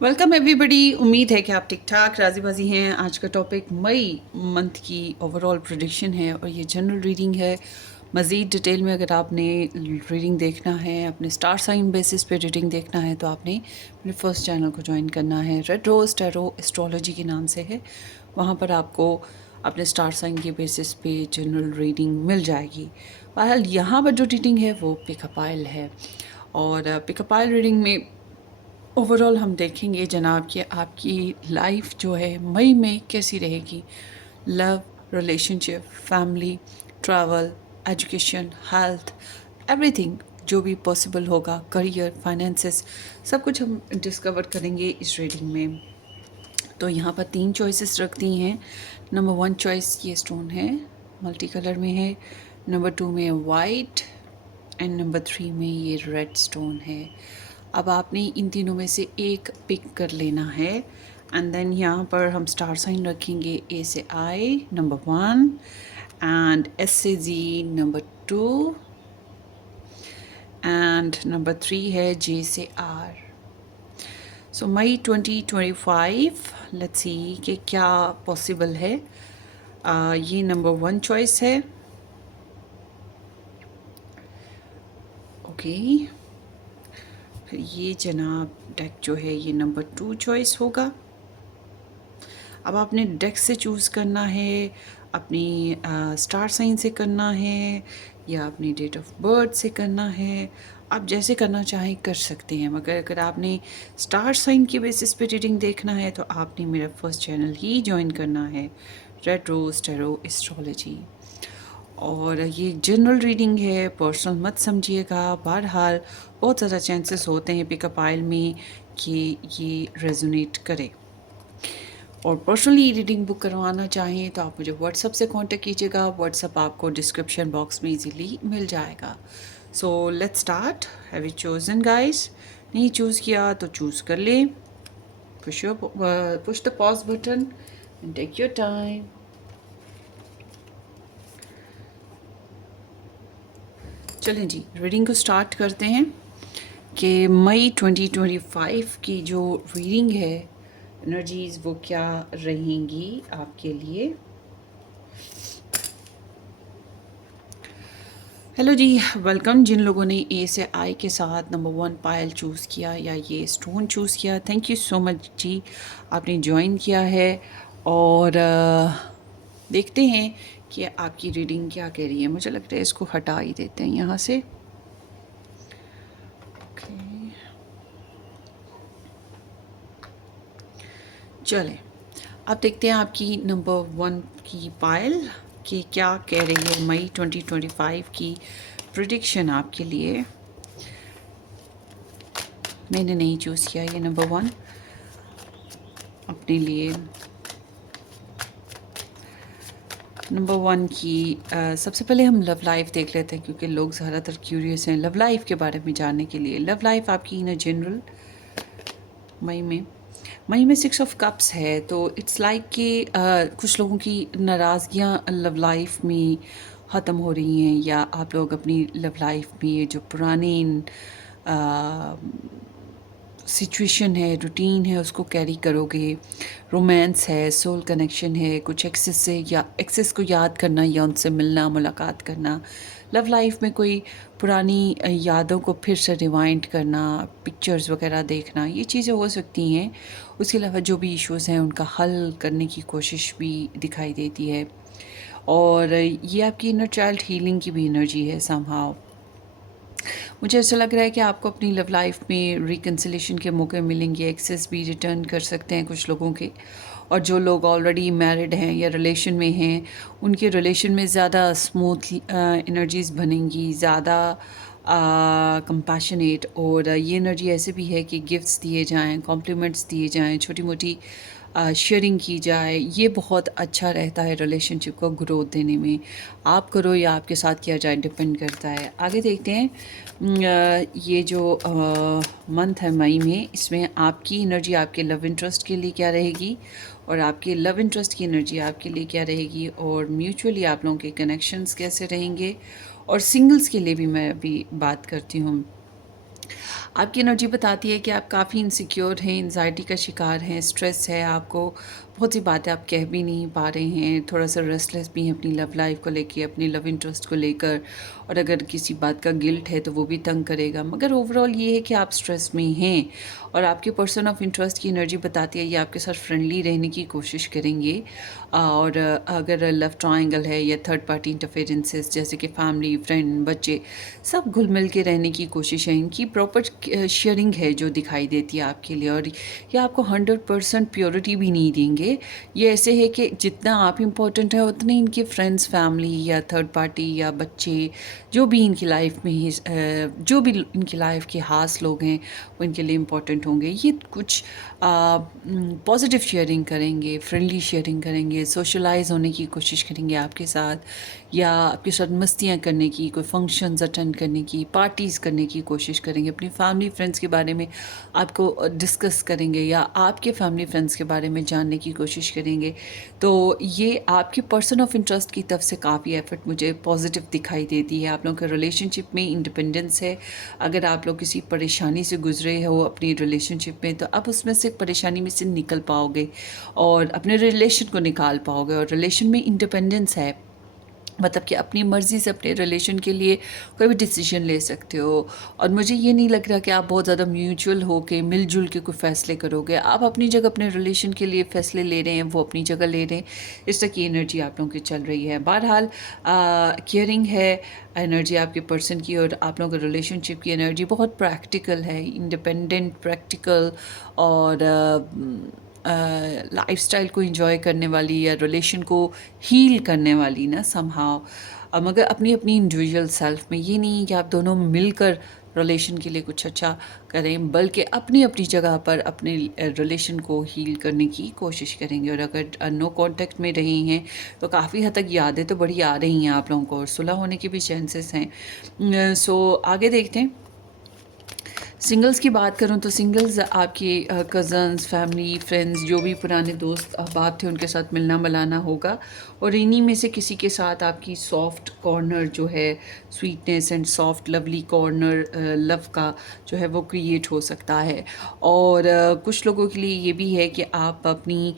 Welcome everybody. उम्मीद है कि आप ठीक ठाक राजी बाजी हैं। आज का टॉपिक मई मंथ की ओवरऑल प्रेडिक्शन है और ये जनरल रीडिंग है। मज़ीद डिटेल में अगर आपने रीडिंग देखना है, अपने स्टार साइन बेसिस पे रीडिंग देखना है, तो आपने मेरे फर्स्ट चैनल को ज्वाइन करना है। रेड रोज टैरो एस्ट्रोलॉजी के नाम से है। वहाँ पर आपको अपने स्टार साइन के बेसिस पे जनरल रीडिंग मिल जाएगी। बहरहाल यहाँ पर जो रीडिंग है वो पिकअप आइल है और पिकअप आइल रीडिंग में ओवरऑल हम देखेंगे जनाब कि आपकी लाइफ जो है मई में कैसी रहेगी। Love, relationship, family, travel, education, health, everything जो भी पॉसिबल होगा, करियर, फाइनेंसेस, सब कुछ हम डिस्कवर करेंगे इस रीडिंग में। तो यहाँ पर 3 चॉइसेस रख दी हैं। नंबर 1 चॉइस ये स्टोन है, मल्टी कलर में है। नंबर 2 में वाइट एंड नंबर 3 में ये रेड स्टोन है। अब आपने इन तीनों में से एक पिक कर लेना है एंड देन यहाँ पर हम स्टार साइन रखेंगे। ए से आई नंबर 1 एंड एस से जी नंबर 2 एंड नंबर 3 है जे से are. So May 2025 let's see कि क्या पॉसिबल है। ये नंबर 1 चॉइस है। ओके, फिर ये जनाब डेक जो है ये नंबर 2 चॉइस होगा। अब आपने डेक से चूज़ करना है, अपनी स्टार साइन से करना है या अपनी डेट ऑफ बर्थ से करना है। आप जैसे करना चाहें कर सकते हैं, मगर अगर आपने स्टार साइन के बेसिस पे रीडिंग देखना है तो आपने मेरा फर्स्ट चैनल ही ज्वाइन करना है, रेड रोज टैरो एस्ट्रोलॉजी। और ये जनरल रीडिंग है, पर्सनल मत समझिएगा। बहरहाल बहुत ज़्यादा चांसेस होते हैं पिकअप आइल में कि ये रेजोनेट करे। और पर्सनली रीडिंग बुक करवाना चाहें तो आप मुझे व्हाट्सअप से कांटेक्ट कीजिएगा। व्हाट्सअप आपको डिस्क्रिप्शन बॉक्स में इजीली मिल जाएगा। So let's start. Have you chosen guys? नहीं चूज़ किया तो चूज़ कर ले। Push the pause button and take your time. चलें जी, रीडिंग को स्टार्ट करते हैं कि मई 2025 की जो रीडिंग है, एनर्जीज़ वो क्या रहेंगी आपके लिए। हेलो जी, वेलकम। जिन लोगों ने ए से आई के साथ नंबर 1 पायल चूज़ किया या ये स्टोन चूज़ किया, थैंक यू सो मच जी, आपने ज्वाइन किया है। और देखते हैं कि आपकी रीडिंग क्या कह रही है। मुझे लगता है इसको हटा ही देते हैं यहाँ से। ओके, चलें अब देखते हैं आपकी नंबर 1 की पायल कि क्या कह रही है मई 2025 की प्रिडिक्शन आपके लिए। मैंने नहीं चूज़ किया ये नंबर 1 अपने लिए। नंबर 1 की सबसे पहले हम लव लाइफ देख लेते हैं, क्योंकि लोग ज़्यादातर क्यूरियस हैं लव लाइफ के बारे में जानने के लिए। लव लाइफ आपकी इन जनरल मई में 6 ऑफ कप्स है, तो इट्स लाइक कि कुछ लोगों की नाराज़गियाँ लव लाइफ में ख़त्म हो रही हैं, या आप लोग अपनी लव लाइफ में जो पुरानी सिचुएशन है, रूटीन है, उसको कैरी करोगे। रोमांस है, सोल कनेक्शन है, कुछ एक्सेस से या एक्सेस को याद करना या उनसे मिलना, मुलाकात करना। लव लाइफ में कोई पुरानी यादों को फिर से रिवाइंड करना, पिक्चर्स वगैरह देखना, ये चीज़ें हो सकती हैं। उसके अलावा जो भी इश्यूज़ हैं उनका हल करने की कोशिश भी दिखाई देती है। और ये आपकी इनर चाइल्ड हीलिंग की भी एनर्जी है समहाउ। मुझे ऐसा लग रहा है कि आपको अपनी लव लाइफ में रिकन्सिलेशन के मौके मिलेंगे, एक्सेस भी रिटर्न कर सकते हैं कुछ लोगों के। और जो लोग ऑलरेडी मैरिड हैं या रिलेशन में हैं, उनके रिलेशन में ज़्यादा स्मूथ एनर्जीज़ बनेंगी, ज़्यादा कंपैशनेट। और ये एनर्जी ऐसे भी है कि गिफ्ट्स दिए जाएं, कॉम्प्लीमेंट्स दिए जाएं, छोटी मोटी शेयरिंग की जाए। ये बहुत अच्छा रहता है रिलेशनशिप को ग्रोथ देने में। आप करो या आपके साथ किया जाए, डिपेंड करता है। आगे देखते हैं ये जो मंथ है मई में, इसमें आपकी एनर्जी आपके लव इंटरेस्ट के लिए क्या रहेगी और आपके लव इंटरेस्ट की एनर्जी आपके लिए क्या रहेगी, और म्यूचुअली आप लोगों के कनेक्शंस कैसे रहेंगे। और सिंगल्स के लिए भी मैं अभी बात करती हूँ। आपकी एनर्जी बताती है कि आप काफ़ी इनसिक्योर हैं, एंजाइटी का शिकार हैं, स्ट्रेस है आपको, बहुत सी बातें आप कह भी नहीं पा रहे हैं, थोड़ा-सा रेस्टलेस भी हैं अपनी लव लाइफ़ को लेके, अपनी लव इंटरेस्ट को लेकर, और अगर किसी बात का गिल्ट है तो वो भी तंग करेगा। मगर ओवरऑल ये है कि आप स्ट्रेस में हैं, और आपके पर्सन ऑफ इंटरेस्ट की एनर्जी बताती है ये आपके साथ फ्रेंडली रहने की कोशिश करेंगे। और अगर लव ट्रायंगल है या थर्ड पार्टी इंटरफेरेंसेस जैसे कि फैमिली, फ्रेंड, बच्चे, सब घुल-मिल के रहने की कोशिश है। इनकी प्रॉपर शेयरिंग है जो दिखाई देती है आपके लिए, और ये आपको 100% प्योरिटी भी नहीं देंगे। ये ऐसे है कि जितना आप इम्पोर्टेंट है उतने इनके फ्रेंड्स, फैमिली या थर्ड पार्टी या बच्चे, जो भी इनकी लाइफ में जो भी इनकी लाइफ के ख़ास लोग हैं वो इनके लिए इम्पोर्टेंट होंगे। ये कुछ पॉजिटिव शेयरिंग करेंगे, फ्रेंडली शेयरिंग करेंगे, सोशलाइज होने की कोशिश करेंगे आपके साथ, या आपके साथ मस्तियाँ करने की, कोई फंक्शंस अटेंड करने की, पार्टीज़ करने की कोशिश करेंगे, अपनी फैमिली फ्रेंड्स के बारे में आपको डिस्कस करेंगे, या आपके फैमिली फ्रेंड्स के बारे में जानने की कोशिश करेंगे। तो ये आपके पर्सन ऑफ इंटरेस्ट की तरफ से काफ़ी एफर्ट मुझे पॉजिटिव दिखाई देती है। आप लोगों के रिलेशनशिप में इंडिपेंडेंस है। अगर आप लोग किसी परेशानी से गुजरे हो अपनी रिलेशनशिप में, तो आप उसमें से परेशानी में से निकल पाओगे और अपने रिलेशन को निकाल पाओगे, और रिलेशन में इंडिपेंडेंस है, मतलब कि अपनी मर्ज़ी से अपने रिलेशन के लिए कोई भी डिसीजन ले सकते हो। और मुझे ये नहीं लग रहा कि आप बहुत ज़्यादा म्यूचुअल हो के मिलजुल के कोई फ़ैसले करोगे। आप अपनी जगह अपने रिलेशन के लिए फ़ैसले ले रहे हैं, वो अपनी जगह ले रहे हैं। इस तरह की एनर्जी आप लोगों की चल रही है। बहरहाल केयरिंग है एनर्जी आपके पर्सन की, और आप लोगों के रिलेशनशिप की एनर्जी बहुत प्रैक्टिकल है, इंडिपेंडेंट, प्रैक्टिकल, और लाइफस्टाइल को एंजॉय करने वाली, या रिलेशन को हील करने वाली ना समहाउ। मगर अपनी अपनी इंडिविजुअल सेल्फ में, ये नहीं कि आप दोनों मिलकर रिलेशन के लिए कुछ अच्छा करें, बल्कि अपनी अपनी जगह पर अपने रिलेशन को हील करने की कोशिश करेंगे। और अगर नो कांटेक्ट में रहे हैं तो काफ़ी हद तक यादें तो बड़ी आ रही हैं आप लोगों को, और सुलह होने के भी चांसेस हैं। सो आगे देखते हैं। सिंगल्स की बात करूं तो सिंगल्स आपके कज़न्स, फैमिली, फ्रेंड्स, जो भी पुराने दोस्त अहबाब थे उनके साथ मिलना मिलाना होगा, और इन्हीं में से किसी के साथ आपकी सॉफ्ट कॉर्नर जो है, sweetness and soft lovely corner love का जो है वो क्रिएट हो सकता है। और कुछ लोगों के लिए ये भी है कि आप अपनी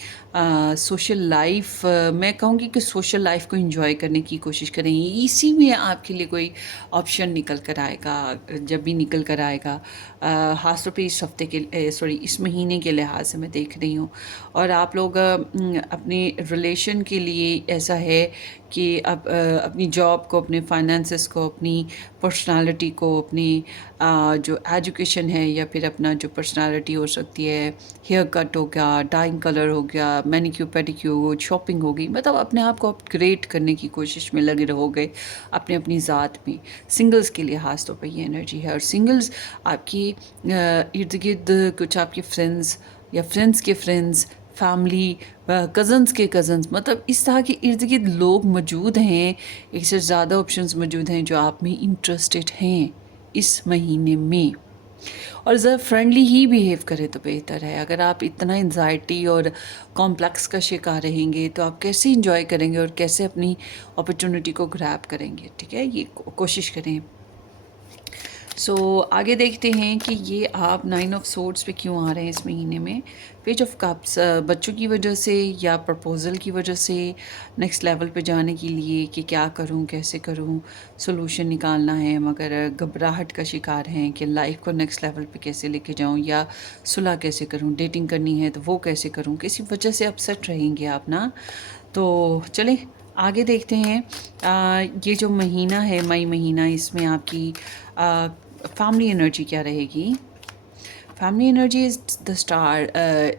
सोशल लाइफ, मैं कहूँगी कि सोशल लाइफ को एंजॉय करने की कोशिश करें। इसी में आपके लिए कोई ऑप्शन निकल कर आएगा, जब भी निकल कर आएगा, ख़ास तौर पे इस हफ्ते के सॉरी इस महीने के लिहाज से मैं देख रही हूँ। और आप लोग अपने रिलेशन के लिए ऐसा है कि आप अपनी जॉब को, अपने फाइनेंसेस को, अपनी पर्सनालिटी को, अपनी जो एजुकेशन है, या फिर अपना जो पर्सनालिटी हो सकती है, हेयर कट हो गया, डाइंग कलर हो गया, मैनिक्योर पेडिक्योर, शॉपिंग हो गई, मतलब अपने आप को अपग्रेड करने की कोशिश में लगे रहोगे अपने अपनी ज़ात में। सिंगल्स के लिए ख़ास तौर पर ये एनर्जी है। और सिंगल्स आपकी इर्द गिर्द कुछ आपके फ्रेंड्स या फ्रेंड्स के फ्रेंड्स, फैमिली, कज़न्स के कज़न्स, मतलब इस तरह के इर्द गिर्द लोग मौजूद हैं, एक से ज़्यादा ऑप्शंस मौजूद हैं जो आप में इंटरेस्टेड हैं इस महीने में। और ज़रा फ्रेंडली ही बिहेव करें तो बेहतर है। अगर आप इतना एंजाइटी और कॉम्प्लेक्स का शिकार रहेंगे तो आप कैसे इंजॉय करेंगे और कैसे अपनी अपॉर्चुनिटी को ग्रैब करेंगे, ठीक है? ये कोशिश करें। सो आगे देखते हैं कि ये आप 9 ऑफ सोर्ड्स पे क्यों आ रहे हैं इस महीने में। पेज ऑफ कप्स, बच्चों की वजह से या प्रपोज़ल की वजह से नेक्स्ट लेवल पे जाने के लिए कि क्या करूं, कैसे करूं, सॉल्यूशन निकालना है, मगर घबराहट का शिकार हैं कि लाइफ को नेक्स्ट लेवल पे कैसे लेके जाऊं, या सुलह कैसे करूं, डेटिंग करनी है तो वो कैसे करूं, किसी वजह से अपसेट रहेंगे आप ना। तो चलें आगे देखते हैं। ये जो महीना है मई महीना, इसमें आपकी फैमिली एनर्जी क्या रहेगी। Family energy is the star.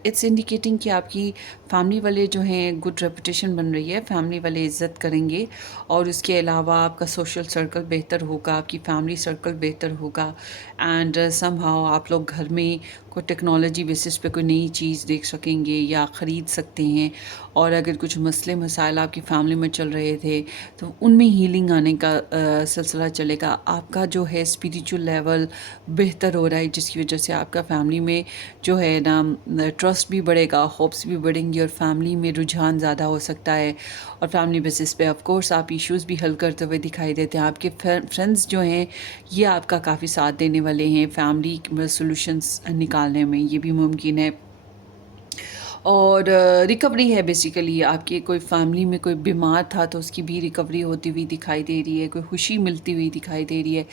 It's indicating कि आपकी फैमिली वाले जो हैं गुड रेपुटेशन बन रही है, फैमिली वाले इज़्ज़त करेंगे, और उसके अलावा आपका सोशल सर्कल बेहतर होगा, आपकी फैमिली सर्कल बेहतर होगा, एंड समहाउ आप लोग घर में कोई टेक्नोलॉजी बेसिस पे कोई नई चीज़ देख सकेंगे या ख़रीद सकते हैं। और अगर कुछ मसले मसाइल आपकी फैमिली में चल रहे थे तो उनमें हीलिंग आने का सिलसिला चलेगा। आपका जो है स्पिरिचुअल लेवल बेहतर हो रहा है, जिसकी वजह से आपका फैमिली में जो है ना ट्रस्ट भी बढ़ेगा, होप्स भी बढ़ेंगी, और फैमिली में रुझान ज़्यादा हो सकता है, और फैमिली बेसिस पे ऑफ कोर्स आप इश्यूज़ भी हल करते हुए दिखाई देते हैं। आपके फ्रेंड्स जो हैं ये आपका काफ़ी साथ देने वाले हैं फैमिली में सॉल्यूशंस निकालने में, ये भी मुमकिन है। और रिकवरी है बेसिकली, आपके कोई फैमिली में कोई बीमार था तो उसकी भी रिकवरी होती हुई दिखाई दे रही है, कोई खुशी मिलती हुई दिखाई दे रही है,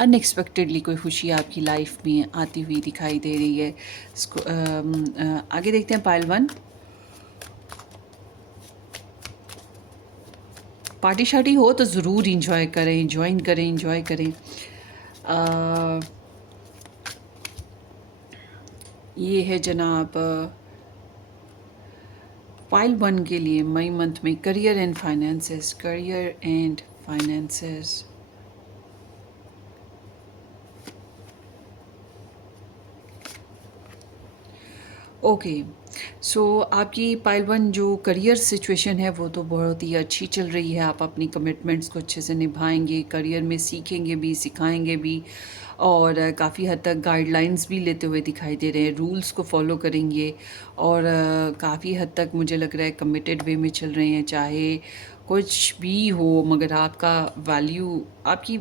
अनएक्सपेक्टेडली कोई खुशी आपकी लाइफ में आती हुई दिखाई दे रही है। इसको आगे देखते हैं पाइल वन। पार्टी शार्टी हो तो ज़रूर इंजॉय करें, ज्वाइन करें, इंजॉय करें। ये है जनाब पाइल वन के लिए मई मंथ में career and finances, career and finances. Okay, so आपकी पाइल वन जो करियर सिचुएशन है वो तो बहुत ही अच्छी चल रही है। आप अपनी कमिटमेंट्स को अच्छे से निभाएंगे, करियर में सीखेंगे भी, सिखाएंगे भी, और काफ़ी हद तक गाइडलाइंस भी लेते हुए दिखाई दे रहे हैं, रूल्स को फॉलो करेंगे, और काफ़ी हद तक मुझे लग रहा है कमिटेड वे में चल रहे हैं। चाहे कुछ भी हो मगर आपका वैल्यू, आपकी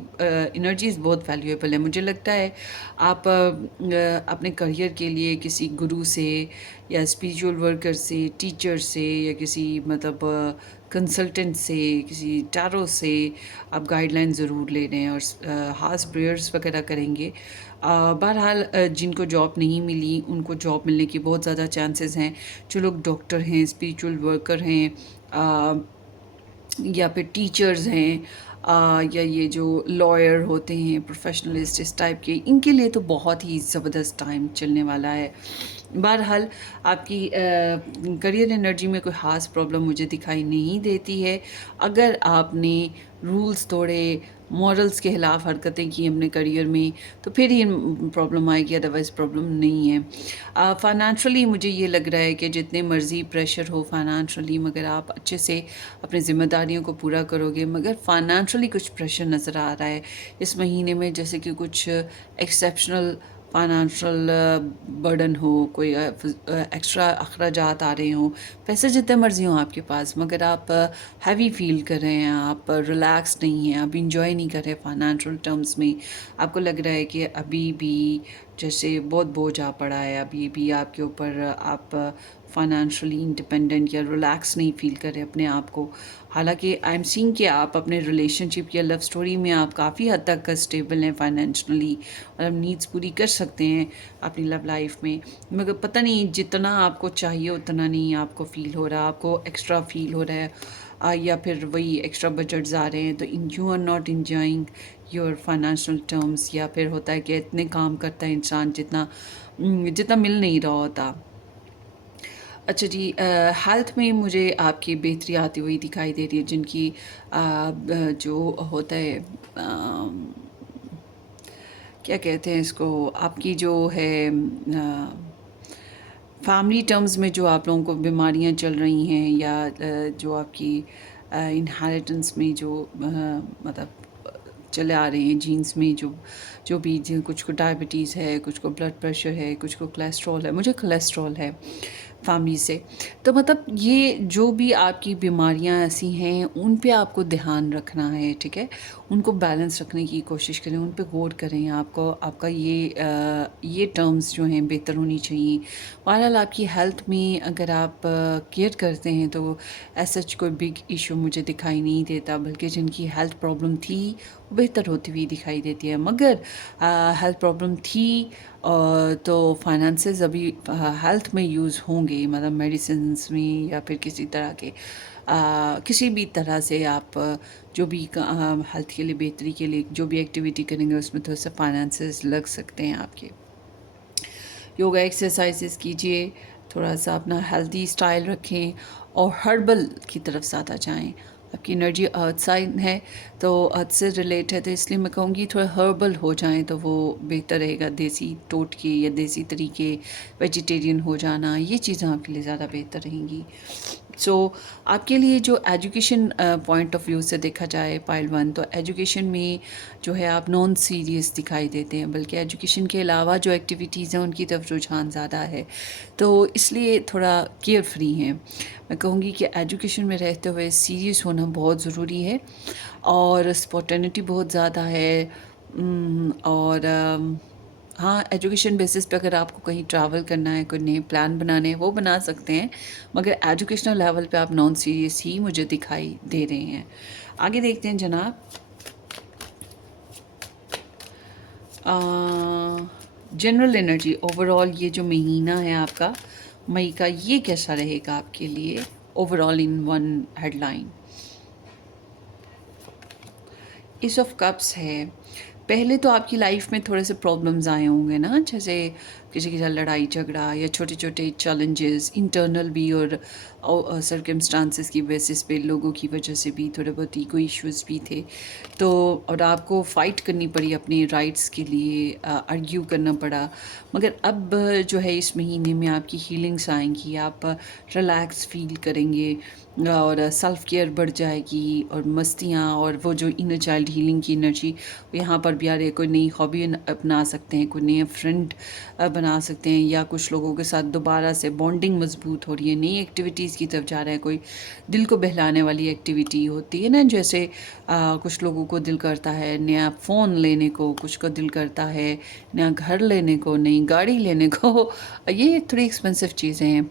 एनर्जीज बहुत वैल्यूएबल है। मुझे लगता है आप अपने करियर के लिए किसी गुरु से या स्पिरिचुअल वर्कर से, टीचर से, या किसी मतलब कंसल्टेंट से, किसी टैरो से आप गाइडलाइन ज़रूर ले रहे हैं, और हाउस प्रेयर्स वगैरह करेंगे। बहरहाल जिनको जॉब नहीं मिली उनको जॉब मिलने की बहुत ज़्यादा चांसेस हैं। जो लोग डॉक्टर हैं, स्पिरिचुअल वर्कर हैं, या फिर टीचर्स हैं, या ये जो लॉयर होते हैं, प्रोफेशनलिस्ट इस टाइप के, इनके लिए तो बहुत ही ज़बरदस्त टाइम चलने वाला है। बहरहाल आपकी करियर एनर्जी में कोई ख़ास प्रॉब्लम मुझे दिखाई नहीं देती है। अगर आपने रूल्स तोड़े, मॉरल्स के ख़िलाफ़ हरकतें की अपने करियर में, तो फिर ही प्रॉब्लम आएगी, अदरवाइज़ प्रॉब्लम नहीं है। फ़ाइनेंशियली मुझे ये लग रहा है कि जितने मर्ज़ी प्रेशर हो फ़ाइनेंशियली, मगर आप अच्छे से अपनी ज़िम्मेदारियों को पूरा करोगे, मगर फ़ाइनेंशियली कुछ प्रेशर नज़र आ रहा है इस महीने में, जैसे कि कुछ एक्सेप्शनल फाइनेंशियल बर्डन हो, कोई एक्स्ट्रा अखराजात आ रहे हों, पैसे जितने मर्ज़ी हों आपके पास, मगर आप हैवी फील कर रहे हैं, आप रिलैक्स नहीं हैं, आप इंजॉय नहीं कर रहे फाइनेंशियल टर्म्स में। आपको लग रहा है कि अभी भी जैसे बहुत बोझ आ पड़ा है, अभी भी आपके ऊपर, आप फाइनेंशियली इंडिपेंडेंट या रिलैक्स नहीं फील कर रहे अपने आप को। हालांकि आई एम सीइंग कि आप अपने रिलेशनशिप या लव स्टोरी में आप काफ़ी हद तक स्टेबल हैं फाइनेंशियली, और आप नीड्स पूरी कर सकते हैं अपनी लव लाइफ में, मगर पता नहीं जितना आपको चाहिए उतना नहीं आपको फ़ील हो रहा, आपको एक्स्ट्रा फील हो रहा है, या फिर वही एक्स्ट्रा बजट्स आ रहे हैं, तो you are not enjoying your financial terms. या फिर होता है कि इतने काम करता है इंसान जितना जितना मिल नहीं रहा होता। अच्छा जी, हेल्थ में मुझे आपकी बेहतरी आती हुई दिखाई दे रही है, जिनकी जो होता है, क्या कहते हैं इसको, आपकी जो है फैमिली टर्म्स में जो आप लोगों को बीमारियां चल रही हैं, या जो आपकी इनहेरिटेंस में जो मतलब चले आ रहे हैं जीन्स में, जो जो भी कुछ को डायबिटीज़ है, कुछ को ब्लड प्रेशर है, कुछ को कोलेस्ट्रॉल है, मुझे कोलेस्ट्रॉल है फैमिली से। तो मतलब ये जो भी आपकी बीमारियां ऐसी हैं उन पे आपको ध्यान रखना है, ठीक है, उनको बैलेंस रखने की कोशिश करें, उन पे गौर करें। आपको आपका ये टर्म्स जो हैं बेहतर होनी चाहिए। बहरहाल आपकी हेल्थ में अगर आप केयर करते हैं तो ऐसा कोई बिग इशू मुझे दिखाई नहीं देता, बल्कि जिनकी हेल्थ प्रॉब्लम थी वो बेहतर होती हुई दिखाई देती है। मगर हेल्थ प्रॉब्लम थी तो फाइनेंसेस अभी हेल्थ में यूज़ होंगे, मतलब मेडिसिन्स में या फिर किसी तरह के किसी भी तरह से आप जो भी हेल्थ के लिए बेहतरी के लिए जो भी एक्टिविटी करेंगे उसमें थोड़ा सा फाइनेंसेस लग सकते हैं आपके। योगा एक्सरसाइजेस कीजिए, थोड़ा सा अपना हेल्दी स्टाइल रखें, और हर्बल की तरफ ज़्यादा जाएं। आपकी एनर्जी अर्थ साइन है तो अर्थ से रिलेट है, तो इसलिए मैं कहूँगी थोड़ा हर्बल हो जाएं तो वो बेहतर रहेगा। देसी टोटके या देसी तरीके, वेजिटेरियन हो जाना, ये चीज़ें आपके लिए ज़्यादा बेहतर रहेंगी। सो आपके लिए जो एजुकेशन पॉइंट ऑफ व्यू से देखा जाए पाइल वन, तो एजुकेशन में जो है आप नॉन सीरियस दिखाई देते हैं, बल्कि एजुकेशन के अलावा जो एक्टिविटीज़ हैं उनकी तरफ रुझान ज़्यादा है, तो इसलिए थोड़ा केयर फ्री हैं। मैं कहूँगी कि एजुकेशन में रहते हुए सीरियस होना बहुत ज़रूरी है, और स्पॉन्टेनिटी बहुत ज़्यादा है। और हाँ, एजुकेशन बेसिस पे अगर आपको कहीं ट्रैवल करना है, कोई नए प्लान बनाने हैं, वो बना सकते हैं, मगर एजुकेशनल लेवल पे आप नॉन सीरियस ही मुझे दिखाई दे रहे हैं। आगे देखते हैं जनाब, जनरल एनर्जी ओवरऑल ये जो महीना है आपका मई का, ये कैसा रहेगा आपके लिए overall in one headline. S of cups है। पहले तो आपकी लाइफ में थोड़े से प्रॉब्लम्स आए होंगे ना, जैसे किसी के साथ लड़ाई झगड़ा या छोटे छोटे चैलेंजेस इंटरनल भी, और सर्कमस्टांसिस की बेसिस पे लोगों की वजह से भी थोड़े बहुत ईगो इश्यूज भी थे, तो और आपको फ़ाइट करनी पड़ी अपने राइट्स के लिए, आर्ग्यू करना पड़ा। मगर अब जो है इस महीने में आपकी हीलिंग्स आएंगी, आप रिलैक्स फील करेंगे, और सेल्फ केयर बढ़ जाएगी, और मस्तियाँ और वो जो इनर चाइल्ड हीलिंग की एनर्जी यहाँ पर भी आ रही है। कोई नई हॉबी अपना सकते हैं, कोई नए फ्रेंड बना सकते हैं, या कुछ लोगों के साथ दोबारा से बॉन्डिंग मजबूत हो रही है, नई एक्टिविटीज़ की तरफ जा रहा है। कोई दिल को बहलाने वाली एक्टिविटी होती है ना, जैसे कुछ लोगों को दिल करता है नया फ़ोन लेने को, कुछ को दिल करता है नया घर लेने को, नई गाड़ी लेने को। ये थोड़ी एक्सपेंसिव चीज़ें हैं,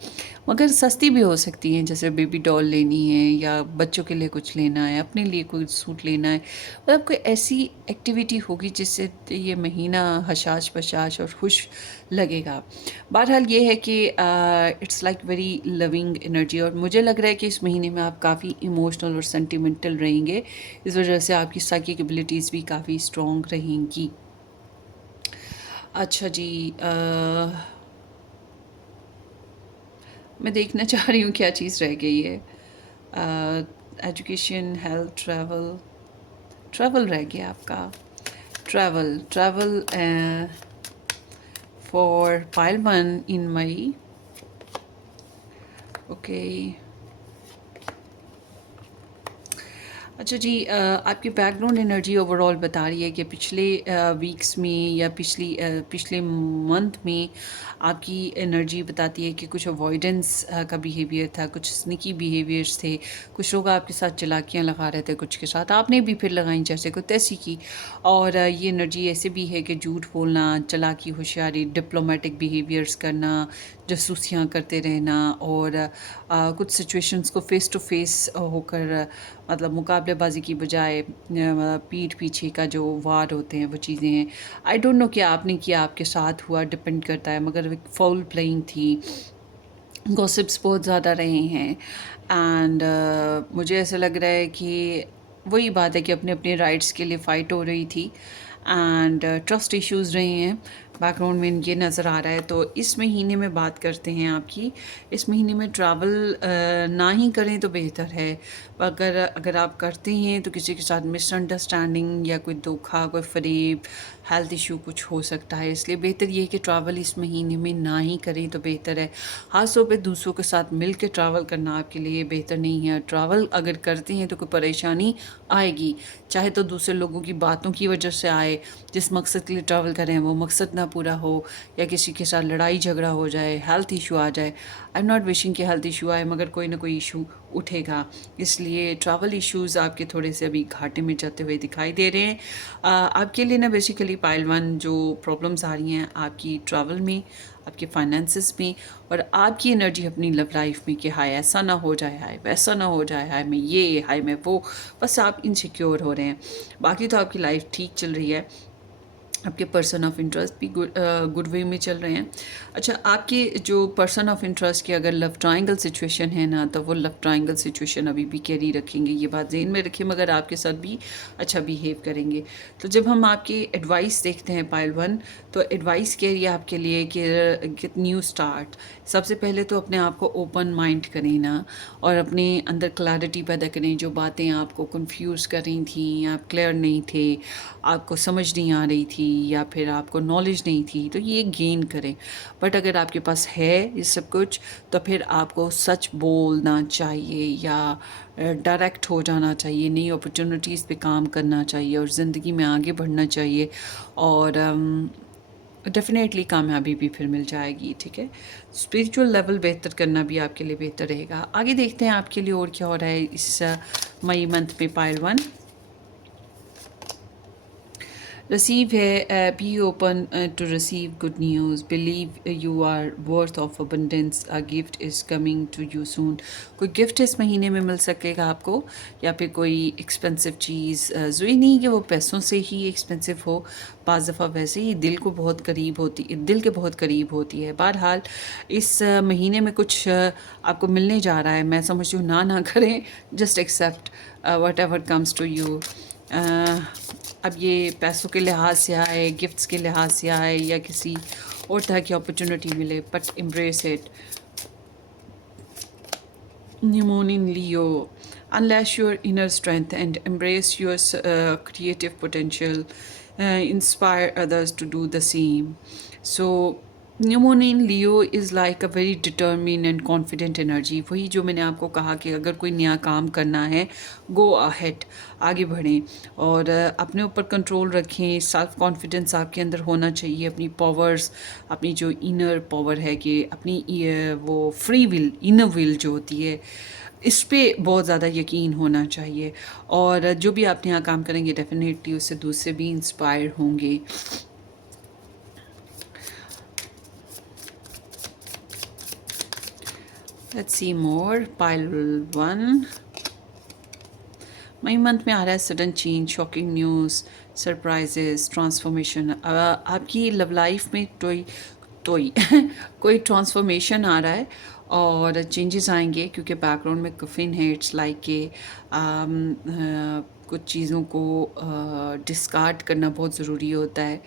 मगर सस्ती भी हो सकती हैं, जैसे बेबी डॉल लेनी है, या बच्चों के लिए कुछ लेना है, अपने लिए कोई सूट लेना है। मतलब कोई ऐसी एक्टिविटी होगी जिससे ये महीना हशाश बशाश और खुश लगेगा। बहरहाल ये है कि it's like very loving energy, और मुझे लग रहा है कि इस महीने में आप काफ़ी इमोशनल और सेंटिमेंटल रहेंगे, इस वजह से आपकी साइकिक एबिलिटीज़ भी काफ़ी स्ट्रॉन्ग रहेंगी। अच्छा जी, मैं देखना चाह रही हूँ क्या चीज़ रह गई है। एजुकेशन, हेल्थ, ट्रैवल, ट्रैवल रह गया आपका। Travel travel for pile one in May. Okay, अच्छा जी, आपकी बैकग्राउंड एनर्जी ओवरऑल बता रही है कि पिछले वीक्स में या पिछले मंथ में आपकी एनर्जी बताती है कि कुछ अवॉइडेंस का बिहेवियर था, कुछ स्निकी बिहेवियर्स थे, कुछ लोग आपके साथ चालाकियाँ लगा रहे थे, कुछ के साथ आपने भी फिर लगाई जैसे कोई तैसी की। और ये एनर्जी ऐसे भी है कि झूठ बोलना, चालाकी, होशियारी, डिप्लोमेटिक बिहेवियर्स करना, जासूसियाँ करते रहना, और कुछ सिचुएशंस को फ़ेस टू फेस होकर, मतलब मुकाबलेबाजी की बजाय पीठ पीछे का जो वार होते हैं वो चीज़ें हैं। आई डोंट नो क्या आपने किया, आपके साथ हुआ, डिपेंड करता है, मगर एक फाउल प्लेइंग थी, गॉसिप्स बहुत ज़्यादा रहे हैं। एंड मुझे ऐसा लग रहा है कि वही बात है कि अपने अपने राइट्स के लिए फ़ाइट हो रही थी, एंड ट्रस्ट इश्यूज़ रहे हैं, बैकग्राउंड में ये नज़र आ रहा है। तो इस महीने में बात करते हैं आपकी, इस महीने में ट्रैवल ना ही करें तो बेहतर है, अगर अगर आप करते हैं तो किसी के साथ मिसअंडरस्टैंडिंग या कोई धोखा, कोई फरेब, हेल्थ इशू कुछ हो सकता है, इसलिए बेहतर ये है कि ट्रैवल इस महीने में ना ही करें तो बेहतर है। ख़ास तौर पे दूसरों के साथ मिल के ट्रैवल करना आपके लिए बेहतर नहीं है। ट्रैवल अगर करते हैं तो कोई परेशानी आएगी, चाहे तो दूसरे लोगों की बातों की वजह से आए, जिस मकसद के लिए ट्रैवल करें वो मकसद ना पूरा हो, या किसी के साथ लड़ाई झगड़ा हो जाए, हेल्थ इशू आ जाए। आई एम नॉट विशिंग कि हेल्थ इशू आए, मगर कोई ना कोई इशू उठेगा, इसलिए ट्रैवल इश्यूज़ आपके थोड़े से अभी घाटे में जाते हुए दिखाई दे रहे हैं। आपके लिए ना बेसिकली पाइल वन जो प्रॉब्लम्स आ रही हैं आपकी ट्रैवल में, आपके फाइनेंसिस में, और आपकी एनर्जी अपनी लव लाइफ में कि हाय ऐसा ना हो जाए, हाय वैसा ना हो जाए, हाय मैं ये, हाय मैं वो, बस आप इनसिक्योर हो रहे हैं। बाकी तो आपकी लाइफ ठीक चल रही है, आपके पर्सन ऑफ इंटरेस्ट भी गुड वे में चल रहे हैं। अच्छा, आपके जो पर्सन ऑफ इंटरेस्ट की अगर लव ट्रायंगल सिचुएशन है ना, तो वो लव ट्रायंगल सिचुएशन अभी भी कैरी रखेंगे, ये बात ज़हन में रखिए, मगर आपके साथ भी अच्छा बिहेव करेंगे। तो जब हम आपकी एडवाइस देखते हैं पाइल वन, तो एडवाइस कह रही है आपके लिए कि गेट न्यू स्टार्ट। सबसे पहले तो अपने आप को ओपन माइंड करें ना, और अपने अंदर क्लैरिटी पैदा करें। जो बातें आपको कंफ्यूज कर रही थी, आप क्लियर नहीं थे, आपको समझ नहीं आ रही थी, थी या फिर आपको नॉलेज नहीं थी, तो ये गेन करें। बट अगर आपके पास है ये सब कुछ, तो फिर आपको सच बोलना चाहिए या डायरेक्ट हो जाना चाहिए, नई अपॉर्चुनिटीज़ पे काम करना चाहिए और ज़िंदगी में आगे बढ़ना चाहिए, और डेफ़िनेटली कामयाबी भी फिर मिल जाएगी। ठीक है, स्पिरिचुअल लेवल बेहतर करना भी आपके लिए बेहतर रहेगा। आगे देखते हैं आपके लिए और क्या हो रहा है इस मई मंथ में। पाइल 1 रिसीव है, be open to receive good news, believe you are worth of abundance, a gift is coming to you soon. कोई गिफ्ट इस महीने में मिल सकेगा आपको, या फिर कोई एक्सपेंसिव चीज़। ज़रूरी नहीं कि वो पैसों से ही एक्सपेंसिव हो, बाज़ दफ़ा वैसे ही दिल को बहुत करीब होती, दिल के बहुत करीब होती है। बहरहाल इस महीने में कुछ आपको मिलने जा रहा है। मैं समझती हूँ ना करें, just accept whatever comes to you. अब ये पैसों के लिहाज से आए, गिफ्ट्स के लिहाज से आए, या किसी और तरह की अपॉर्चुनिटी मिले, but embrace it. New Moon in Leo, unleash your inner strength and embrace your creative potential. Inspire others to do the same. So, New Moon in Leo is like a very determined and confident energy. वही जो मैंने आपको कहा कि अगर कोई नया काम करना है, गो अहेड, आगे बढ़ें और अपने ऊपर कंट्रोल रखें। सेल्फ कॉन्फिडेंस आपके अंदर होना चाहिए, अपनी पावर्स, अपनी जो इनर पावर है कि अपनी वो फ्री विल, इनर विल जो होती है, इस पे बहुत ज़्यादा यकीन होना चाहिए। और जो भी आप यहाँ काम करेंगे, डेफिनेटली उससे दूसरे भी इंस्पायर होंगे। Let's see more. Pile 1 May month में आ रहा है sudden change, shocking news, surprises, transformation. आपकी लव लाइफ में कोई कोई ट्रांसफॉर्मेशन आ रहा है और चेंजेस आएंगे, क्योंकि बैकग्राउंड में कफिन है। इट्स लाइक के कुछ चीज़ों को डिस्कार्ड करना बहुत ज़रूरी होता है,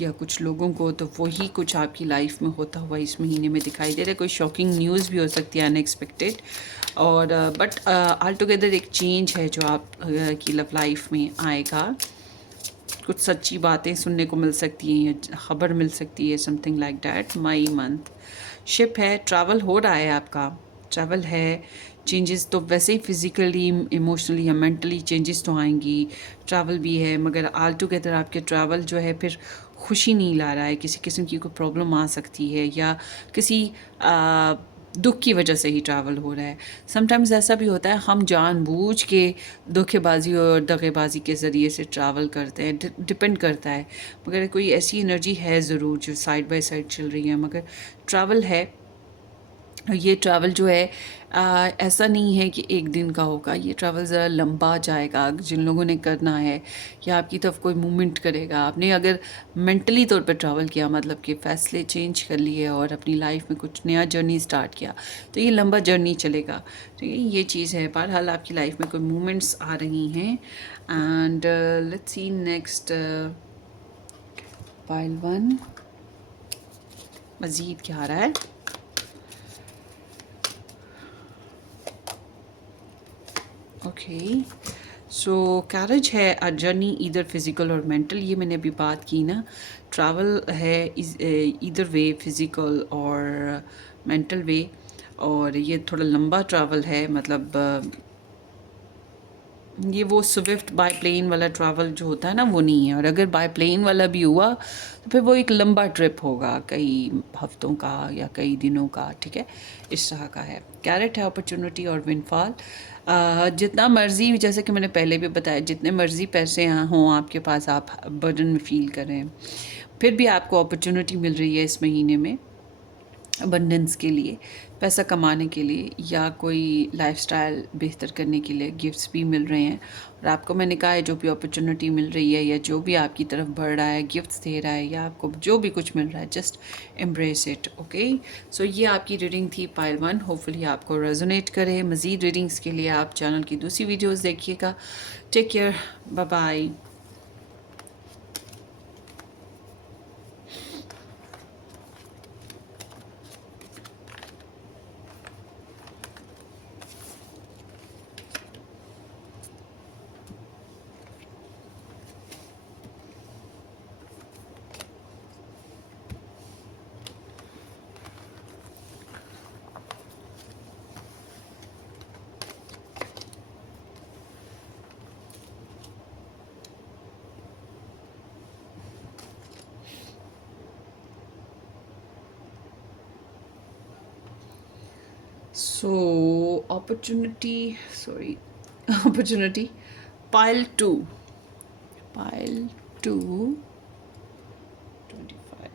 या कुछ लोगों को, तो वही कुछ आपकी लाइफ में होता हुआ इस महीने में दिखाई दे रहा है। कोई शॉकिंग न्यूज़ भी हो सकती है, अनएक्सपेक्टेड, और बट ऑल टुगेदर एक चेंज है जो आप की लव लाइफ में आएगा। कुछ सच्ची बातें सुनने को मिल सकती हैं या खबर मिल सकती है, something like that. May month शिप है, ट्रैवल हो रहा है आपका, ट्रैवल है। चेंजेस तो वैसे ही फिज़िकली, इमोशनली या मेंटली चेंजेस तो आएंगी, ट्रैवल भी है, मगर ऑल टुगेदर आपके ट्रैवल जो है फिर खुशी नहीं ला रहा है। किसी किस्म की कोई प्रॉब्लम आ सकती है, या किसी दुख की वजह से ही ट्रैवल हो रहा है। समटाइम्स ऐसा भी होता है, हम जानबूझ के धोखेबाजी और दगेबाजी के ज़रिए से ट्रैवल करते हैं, डिपेंड करता है। मगर कोई ऐसी एनर्जी है ज़रूर जो साइड बाय साइड चल रही है, मगर ट्रैवल है। ये ट्रैवल जो है ऐसा नहीं है कि एक दिन का होगा, ये ट्रैवल ज़रा लंबा जाएगा। जिन लोगों ने करना है, या आपकी तरफ कोई मूवमेंट करेगा, आपने अगर मेंटली तौर पे ट्रैवल किया, मतलब कि फ़ैसले चेंज कर लिए और अपनी लाइफ में कुछ नया जर्नी स्टार्ट किया, तो ये लंबा जर्नी चलेगा। तो ये चीज़ है। बहरहाल आपकी लाइफ में कोई मूवमेंट्स आ रही हैं। And let's see next pile 1 मज़ीद क्या आ रहा है। ओके, सो कैरेज है, अ जर्नी इधर फिज़िकल और मेंटल, ये मैंने अभी बात की ना। ट्रैवल है इधर वे, फिज़िकल और मेंटल वे, और ये थोड़ा लंबा ट्रैवल है। मतलब ये वो स्विफ्ट बाय प्लेन वाला ट्रैवल जो होता है ना, वो नहीं है। और अगर बाय प्लेन वाला भी हुआ तो फिर वो एक लंबा ट्रिप होगा, कई हफ्तों का या कई दिनों का। ठीक है, इस तरह का है। कैरेट है, अपॉर्चुनिटी और विनफॉल। जितना मर्ज़ी, जैसे कि मैंने पहले भी बताया, जितने मर्ज़ी पैसे यहाँ हों आपके पास, आप बर्डन में फील करें, फिर भी आपको अपॉर्चुनिटी मिल रही है इस महीने में अबंडेंस के लिए, पैसा कमाने के लिए, या कोई लाइफस्टाइल बेहतर करने के लिए। गिफ्ट्स भी मिल रहे हैं, और आपको मैंने कहा है जो भी अपॉर्चुनिटी मिल रही है, या जो भी आपकी तरफ बढ़ रहा है, गिफ्ट्स दे रहा है, या आपको जो भी कुछ मिल रहा है, जस्ट एम्ब्रेस इट। ओके, सो ये आपकी रीडिंग थी पाइल 1। होपफुली आपको रेजोनेट करे। मज़ीद रीडिंग्स के लिए आप चैनल की दूसरी वीडियोज़ देखिएगा। Take care, bye bye. So, opportunity, pile 2, pile 2, 25.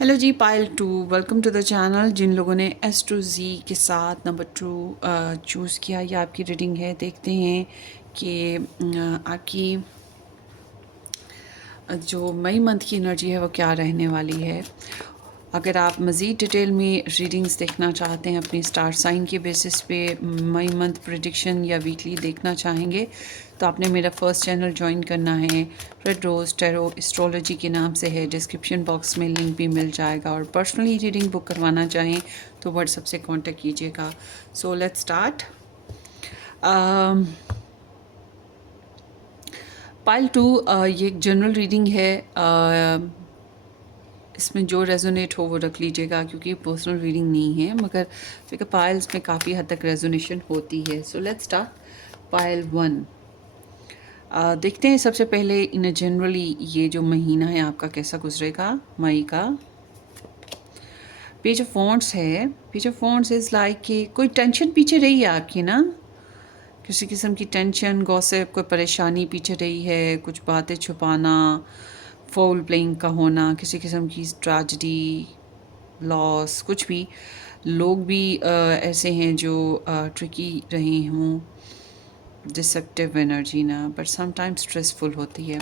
Hello जी, pile 2, welcome to the channel. जिन लोगों ने S to Z के साथ नंबर 2 चूज़ किया, ये आपकी रीडिंग है। देखते हैं कि आपकी जो मई मंथ की एनर्जी है वो क्या रहने वाली है। अगर आप मज़ीद डिटेल में रीडिंग्स देखना चाहते हैं अपनी स्टार साइन के बेसिस पे, मई मंथ प्रेडिक्शन या वीकली देखना चाहेंगे, तो आपने मेरा फर्स्ट चैनल ज्वाइन करना है। रेड रोज़ टैरो एस्ट्रोलॉजी के नाम से है। डिस्क्रिप्शन बॉक्स में लिंक भी मिल जाएगा। और पर्सनली रीडिंग बुक करवाना चाहें तो व्हाट्सएप से कांटेक्ट कीजिएगा। सो लेट्स स्टार्ट। पाइल 2 ये एक जनरल रीडिंग है। इसमें जो रेजोनेट हो वो रख लीजिएगा, क्योंकि पर्सनल रीडिंग नहीं है, मगर फिर पाइल्स में काफ़ी हद तक रेजोनेशन होती है। सो लेट्स स्टार्ट पाइल 1। देखते हैं सबसे पहले इन जनरली ये जो महीना है आपका कैसा गुजरेगा, मई का। पेज ऑफ वॉन्ड्स है। Page of wands is like कि कोई टेंशन पीछे रही है आपकी ना, किसी किस्म की टेंशन, गॉसिप, कोई परेशानी पीछे रही है, कुछ बातें छुपाना, फोल प्लेइंग का होना, किसी किस्म की ट्रेजेडी, लॉस, कुछ भी। लोग भी ऐसे हैं जो ट्रिकी रहे हों, डिसेप्टिव एनर्जी ना, बट समटाइम्स स्ट्रेसफुल होती है।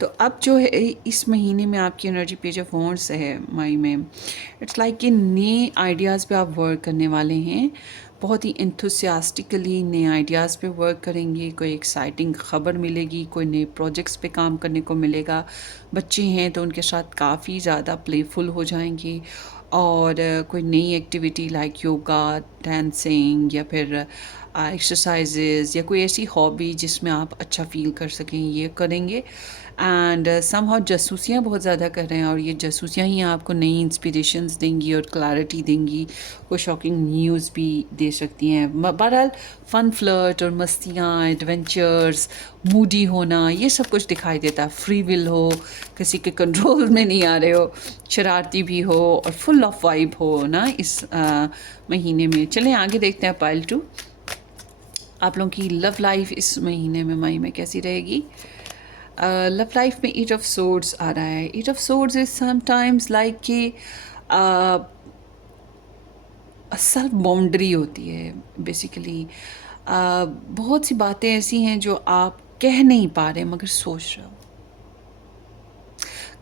तो अब जो है इस महीने में आपकी एनर्जी पेज ऑफ वॉन्ड्स है मई में। इट्स लाइक कि नए आइडियाज़ पे आप वर्क करने वाले हैं, बहुत ही इंथुसियास्टिकली नए आइडियाज़ पे वर्क करेंगे। कोई एक्साइटिंग ख़बर मिलेगी, कोई नए प्रोजेक्ट्स पे काम करने को मिलेगा। बच्चे हैं तो उनके साथ काफ़ी ज़्यादा प्लेफुल हो जाएंगे। और कोई नई एक्टिविटी लाइक योगा, डांसिंग या फिर एक्सरसाइजेज या कोई ऐसी हॉबी जिसमें आप अच्छा फील कर सकें, ये करेंगे। एंड समहाउ जासूसियाँ बहुत ज़्यादा कर रहे हैं, और ये जासूसियाँ ही आपको नई इंस्पिरेशंस देंगी और क्लैरिटी देंगी। कोई शॉकिंग न्यूज़ भी दे सकती हैं। बहरहाल फ़न फ्लर्ट और मस्तियाँ, एडवेंचर्स, मूडी होना, ये सब कुछ दिखाई देता है। फ्री विल हो, किसी के कंट्रोल में नहीं आ रहे हो, शरारती भी हो और फुल ऑफ वाइब हो ना इस महीने में। चलें आगे देखते हैं पाइल 2। आप लोगों की लव लाइफ इस महीने में, मई में, कैसी रहेगी। लव लाइफ में एट ऑफ सोर्ड्स आ रहा है। Eight of swords is sometimes like कि सेल्फ बाउंड्री होती है बेसिकली। बहुत सी बातें ऐसी हैं जो आप कह नहीं पा रहे मगर सोच रहे हो,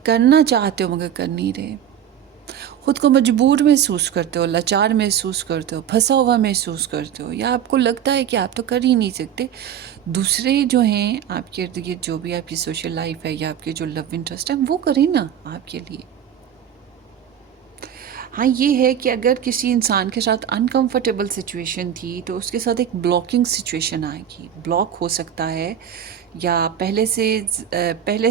करना चाहते हो मगर कर नहीं रहे। खुद को मजबूर महसूस करते हो, लाचार महसूस करते हो, फंसा हुआ महसूस करते हो, या आपको लगता है कि आप तो कर ही नहीं सकते। दूसरे जो हैं आपके इर्द गिर्द, जो भी आपकी सोशल लाइफ है या आपके जो लव इंटरेस्ट है, वो करें ना आपके लिए। हाँ, ये है कि अगर किसी इंसान के साथ अनकंफर्टेबल सिचुएशन थी तो उसके साथ एक ब्लॉकिंग सिचुएशन आएगी। ब्लॉक हो सकता है, या पहले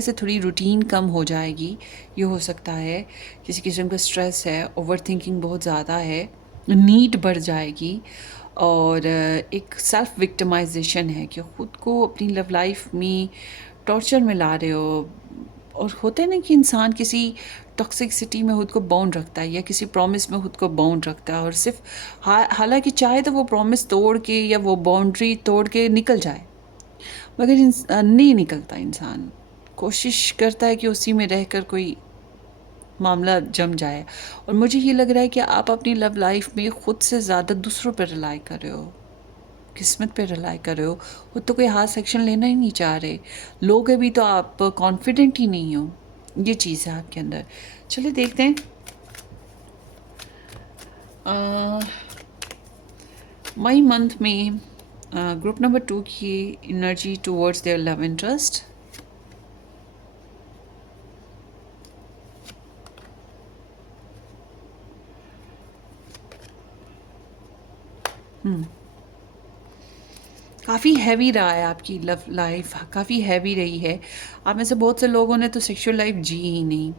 से थोड़ी रूटीन कम हो जाएगी। ये हो सकता है किसी किस्म का स्ट्रेस है, ओवर थिंकिंग बहुत ज़्यादा है, नीड बढ़ जाएगी। और एक सेल्फ विक्टिमाइजेशन है कि ख़ुद को अपनी लव लाइफ में टॉर्चर में ला रहे हो। और होते हैं ना कि इंसान किसी टॉक्सिसिटी में खुद को बाउंड रखता है, या किसी प्रॉमिस में खुद को बाउंड रखता है, और सिर्फ हालांकि चाहे तो वो प्रॉमिस तोड़ के या वो बाउंड्री तोड़ के निकल जाए, मगर नहीं निकलता। इंसान कोशिश करता है कि उसी में रहकर कोई मामला जम जाए। और मुझे ये लग रहा है कि आप अपनी लव लाइफ में ख़ुद से ज़्यादा दूसरों पर रिलाई कर रहे हो, किस्मत पे रिलाई कर रहे हो। खुद तो कोई हाथ एक्शन लेना ही नहीं चाह रहे। लोग अभी तो आप कॉन्फिडेंट ही नहीं हो, ये चीज़ है आपके अंदर। चलिए देखते हैं मई मंथ में ग्रुप नंबर 2 की energy towards their love interest. काफ़ी हैवी रहा है आपकी लव लाइफ, काफ़ी हैवी रही है। आप में से बहुत से लोगों ने तो सेक्सुअल लाइफ जी ही नहीं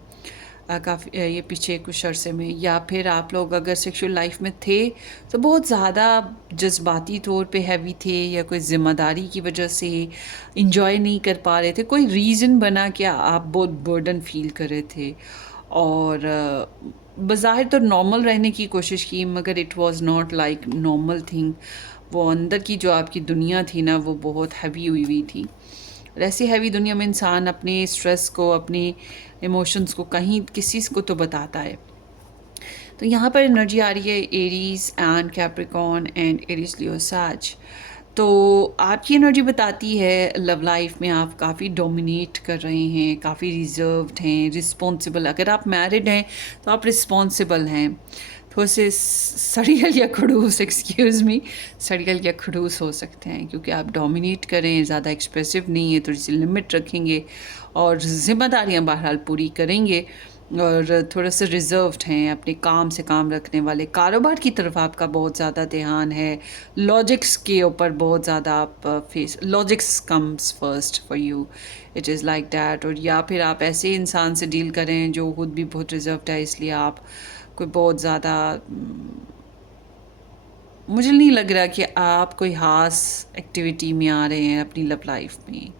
काफ़ी ये पीछे कुछ अरसे में, या फिर आप लोग अगर सेक्सुअल लाइफ में थे तो बहुत ज़्यादा जज्बाती तौर पे हैवी थे, या कोई ज़िम्मेदारी की वजह से इंजॉय नहीं कर पा रहे थे। कोई रीज़न बना कि आप बहुत बर्डन फील कर रहे थे। और बज़ाहिर तो नॉर्मल रहने की कोशिश की, मगर it was not like normal thing. वो अंदर की जो आपकी दुनिया थी ना, वो बहुत हैवी हुई हुई थी। और ऐसी हैवी दुनिया में इंसान अपने स्ट्रेस को, अपने इमोशंस को कहीं किसी को तो बताता है। तो यहाँ पर एनर्जी आ रही है Aries and Capricorn and Aries Leo सैज। तो आपकी एनर्जी बताती है लव लाइफ में आप काफ़ी डोमिनेट कर रहे हैं, काफ़ी रिजर्व्ड हैं, रिस्पॉन्सिबल। अगर आप मैरिड हैं तो आप रिस्पॉन्सिबल हैं। थोड़े से सड़ियल या खड़ूस, एक्सक्यूज़ मी, सड़ियल या खड़ूस हो सकते हैं, क्योंकि आप डोमिनेट करें, ज़्यादा एक्सप्रेसिव नहीं है, थोड़ी सी लिमिट रखेंगे और ज़िम्मेदारियाँ बहरहाल पूरी करेंगे। और थोड़ा सा रिजर्व्ड हैं, अपने काम से काम रखने वाले। कारोबार की तरफ आपका बहुत ज़्यादा ध्यान है, लॉजिक्स के ऊपर बहुत ज़्यादा आप face, logics comes first for you, it is like that. और या फिर आप ऐसे इंसान से डील करें जो खुद भी बहुत रिजर्व्ड है, इसलिए आप कोई बहुत ज़्यादा मुझे नहीं लग रहा कि आप कोई ख़ास एक्टिविटी में आ रहे हैं अपनी लव लाइफ में।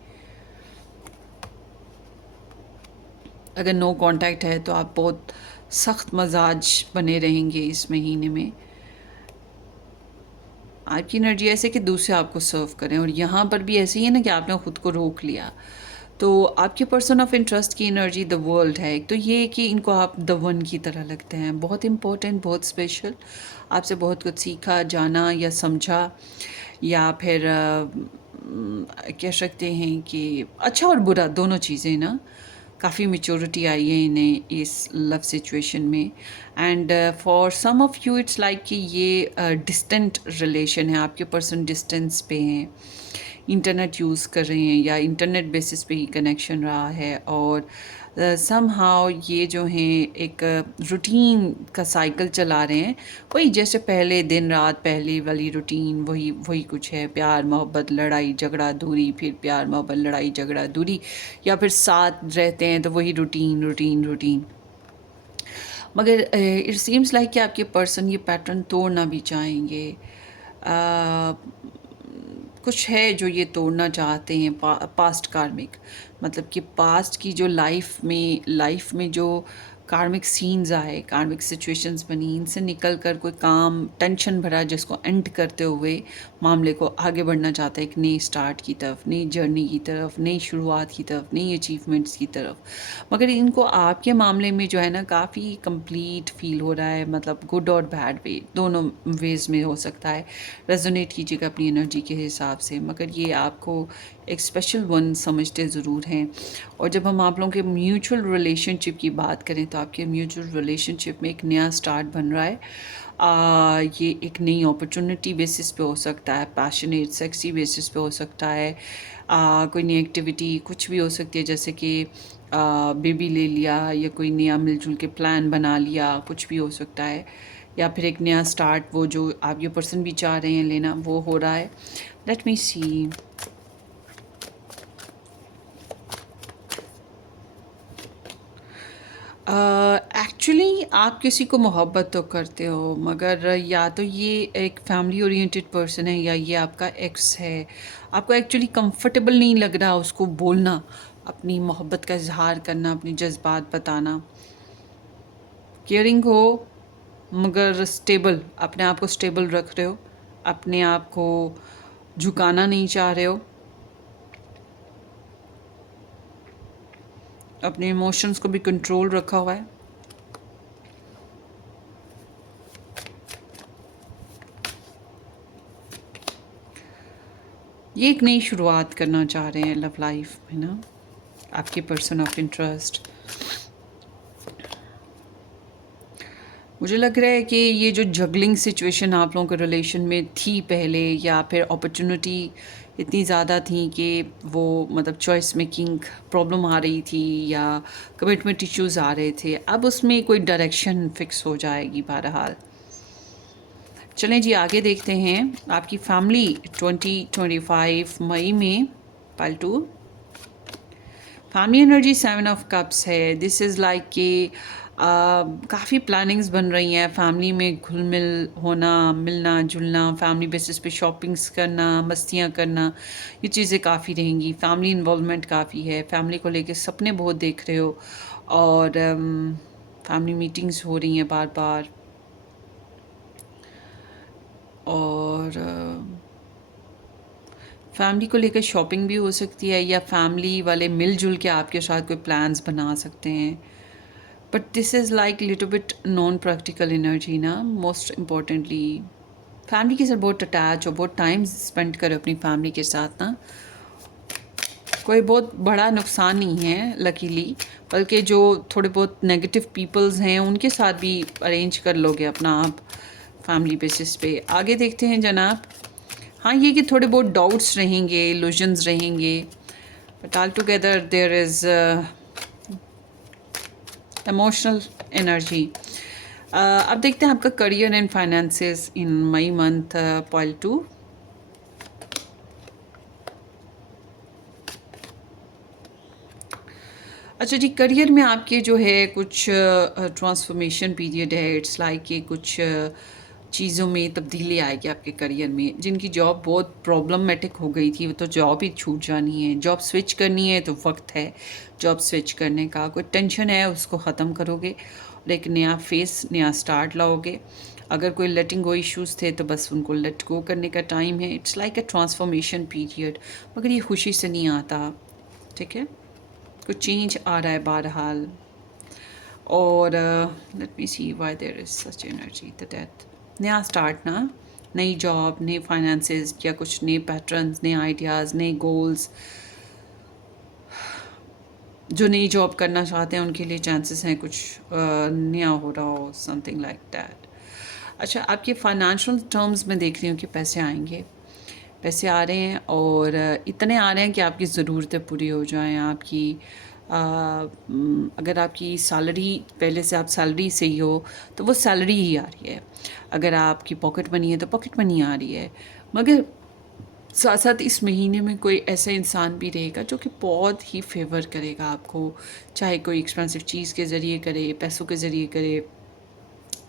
अगर नो कांटेक्ट है तो आप बहुत सख्त मजाज बने रहेंगे इस महीने में। आपकी एनर्जी ऐसे कि दूसरे आपको सर्व करें, और यहाँ पर भी ऐसे ही है ना कि आपने ख़ुद को रोक लिया। तो आपके पर्सन ऑफ इंटरेस्ट की एनर्जी द वर्ल्ड है। एक तो ये कि इनको आप द वन की तरह लगते हैं, बहुत इम्पोर्टेंट, बहुत स्पेशल, आपसे बहुत कुछ सीखा, जाना या समझा, या फिर कह सकते हैं कि अच्छा और बुरा दोनों चीज़ें ना, काफ़ी मैच्योरिटी आई है इन्हें इस लव सिचुएशन में। And for some of you it's like कि ये डिस्टेंट रिलेशन है, आपके पर्सन डिस्टेंस पे हैं, इंटरनेट यूज़ कर रहे हैं या इंटरनेट बेसिस पे ही कनेक्शन रहा है। और सम हाउ ये जो हैं एक रूटीन का साइकिल चला रहे हैं, वही जैसे पहले दिन रात पहले वाली रूटीन, वही वही कुछ है, प्यार मोहब्बत लड़ाई झगड़ा दूरी, फिर प्यार मोहब्बत लड़ाई झगड़ा दूरी, या फिर साथ रहते हैं तो वही रूटीन रूटीन रूटीन। मगर इट सीम्स लाइक कि आपके पर्सन ये पैटर्न तोड़ना भी चाहेंगे। कुछ है जो ये तोड़ना चाहते हैं, पास्ट कार्मिक, मतलब कि पास्ट की जो लाइफ में जो कार्मिक सीन्स आए, कार्मिक सिचुएशंस बनी, इनसे निकल कर कोई काम टेंशन भरा जिसको एंड करते हुए मामले को आगे बढ़ना चाहता है, एक नई स्टार्ट की तरफ, नई जर्नी की तरफ, नई शुरुआत की तरफ, नई अचीवमेंट्स की तरफ। मगर इनको आपके मामले में जो है ना काफ़ी कंप्लीट फील हो रहा है, मतलब गुड और बैड वे, दोनों वेज में हो सकता है। रेजोनेट कीजिएगा अपनी एनर्जी के हिसाब से, मगर ये आपको एक स्पेशल वन समझते ज़रूर हैं। और जब हम आप लोगों के म्यूचुअल रिलेशनशिप की बात करें तो आपके म्यूचुअल रिलेशनशिप में एक नया स्टार्ट बन रहा है। ये एक नई अपॉर्चुनिटी बेसिस पे हो सकता है, पैशनेट सेक्सी बेसिस पे हो सकता है, कोई नई एक्टिविटी कुछ भी हो सकती है, जैसे कि बेबी ले लिया या कोई नया मिलजुल के प्लान बना लिया, कुछ भी हो सकता है। या फिर एक नया स्टार्ट, वो जो आप ये पर्सन भी चाह रहे हैं लेना, वो हो रहा है। लेट मी सी। एक्चुअली आप किसी को मोहब्बत तो करते हो, मगर या तो ये एक फैमिली ओरिएंटेड पर्सन है, या ये आपका एक्स है। आपको एक्चुअली कंफर्टेबल नहीं लग रहा उसको बोलना, अपनी मोहब्बत का इजहार करना, अपनी जज्बात बताना। केयरिंग हो मगर स्टेबल, अपने आप को स्टेबल रख रहे हो, अपने आप को झुकाना नहीं चाह रहे हो, अपने इमोशंस को भी कंट्रोल रखा हुआ है। ये एक नई शुरुआत करना चाह रहे हैं लव लाइफ में ना, आपके पर्सन ऑफ इंटरेस्ट। मुझे लग रहा है कि ये जो जगलिंग सिचुएशन आप लोगों के रिलेशन में थी पहले, या फिर अपॉर्चुनिटी इतनी ज़्यादा थी कि वो मतलब चॉइस मेकिंग प्रॉब्लम आ रही थी या कमिटमेंट इश्यूज़ आ रहे थे, अब उसमें कोई डायरेक्शन फिक्स हो जाएगी बहरहाल। चलें जी आगे देखते हैं आपकी फैमिली 2025 मई में। पाल 2 फैमिली एनर्जी 7 ऑफ कप्स है। दिस इज़ लाइक कि काफ़ी प्लानिंग्स बन रही हैं फैमिली में, घुल मिल होना, मिलना जुलना, फैमिली बेसिस पे शॉपिंग्स करना, मस्तियाँ करना, ये चीज़ें काफ़ी रहेंगी। फैमिली इन्वॉल्वमेंट काफ़ी है, फैमिली को लेके सपने बहुत देख रहे हो। और फैमिली मीटिंग्स हो रही हैं बार बार, और फैमिली को लेकर शॉपिंग भी हो सकती है, या फैमिली वाले मिलजुल के आपके साथ कोई प्लान्स बना सकते हैं। But this is like little bit non practical energy ना। मोस्ट इम्पॉर्टेंटली फैमिली के साथ बहुत अटैच हो, बहुत टाइम स्पेंड करो अपनी फैमिली के साथ ना। कोई बहुत बड़ा नुकसान नहीं है लकीली, बल्कि जो थोड़े बहुत नेगेटिव पीपल्स हैं उनके साथ भी अरेंज कर लोगे अपना आप फैमिली बेसिस पे। आगे देखते हैं जनाब। हाँ, ये कि थोड़े बहुत डाउट्स रहेंगे, इल्यूजन्स रहेंगे, but all together there is emotional energy. अब देखते हैं आपका career and finances in May month pile 2। अच्छा जी, करियर में आपके जो है कुछ ट्रांसफॉर्मेशन पीरियड है। इट्स लाइक कि कुछ चीज़ों में तब्दीली आएगी आपके करियर में। जिनकी जॉब बहुत प्रॉब्लमेटिक हो गई थी वो तो जॉब ही छूट जानी है। जॉब स्विच करनी है तो वक्त है जॉब स्विच करने का। कोई टेंशन है उसको ख़त्म करोगे और एक नया फेस, नया स्टार्ट लाओगे। अगर कोई लेटिंग गो इश्यूज़ थे तो बस उनको लेट गो करने का टाइम है। It's like a transformation period, मगर ये खुशी से नहीं आता, ठीक है। कुछ चेंज आ रहा है बहरहाल। और let me see why there is such energy the death. नया स्टार्ट ना, नई जॉब, नए फाइनेंसेस, या कुछ नए पैटर्न्स, नए आइडियाज़, नए गोल्स। जो नई जॉब करना चाहते हैं उनके लिए चांसेस हैं कुछ नया हो रहा हो, समथिंग लाइक दैट। अच्छा, आपके फाइनेंशियल टर्म्स में देख रही हूँ कि पैसे आएंगे, पैसे आ रहे हैं, और इतने आ रहे हैं कि आपकी ज़रूरतें पूरी हो जाएं। आपकी अगर आपकी सैलरी, पहले से आप सैलरी से ही हो तो वो सैलरी ही आ रही है। अगर आपकी पॉकेट मनी है तो पॉकेट मनी आ रही है। मगर साथ साथ इस महीने में कोई ऐसा इंसान भी रहेगा जो कि बहुत ही फेवर करेगा आपको, चाहे कोई एक्सपेंसिव चीज़ के ज़रिए करे, पैसों के ज़रिए करे,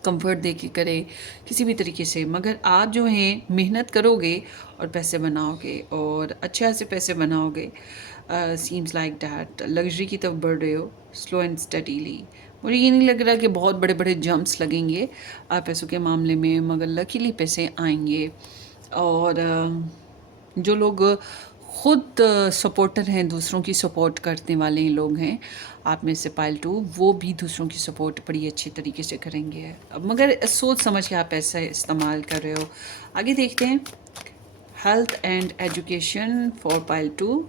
कंफर्ट दे के करे, किसी भी तरीके से। मगर आप जो हैं मेहनत करोगे और पैसे बनाओगे, और अच्छे से पैसे बनाओगे। सीम्स लाइक डैट लग्जरी की तरफ बढ़ रहे हो स्लो एंड स्टडीली। मुझे ये नहीं लग रहा कि बहुत बड़े बड़े जंप्स लगेंगे पैसों के मामले में, मगर लकीली पैसे आएंगे। और जो लोग खुद सपोर्टर हैं, दूसरों की सपोर्ट करने वाले लोग हैं, आप में से पाइल 2, वो भी दूसरों की सपोर्ट बड़ी अच्छी तरीके से करेंगे। अब मगर सोच समझ के आप पैसा इस्तेमाल कर रहे हो। आगे देखते हैं health and education for pile 2।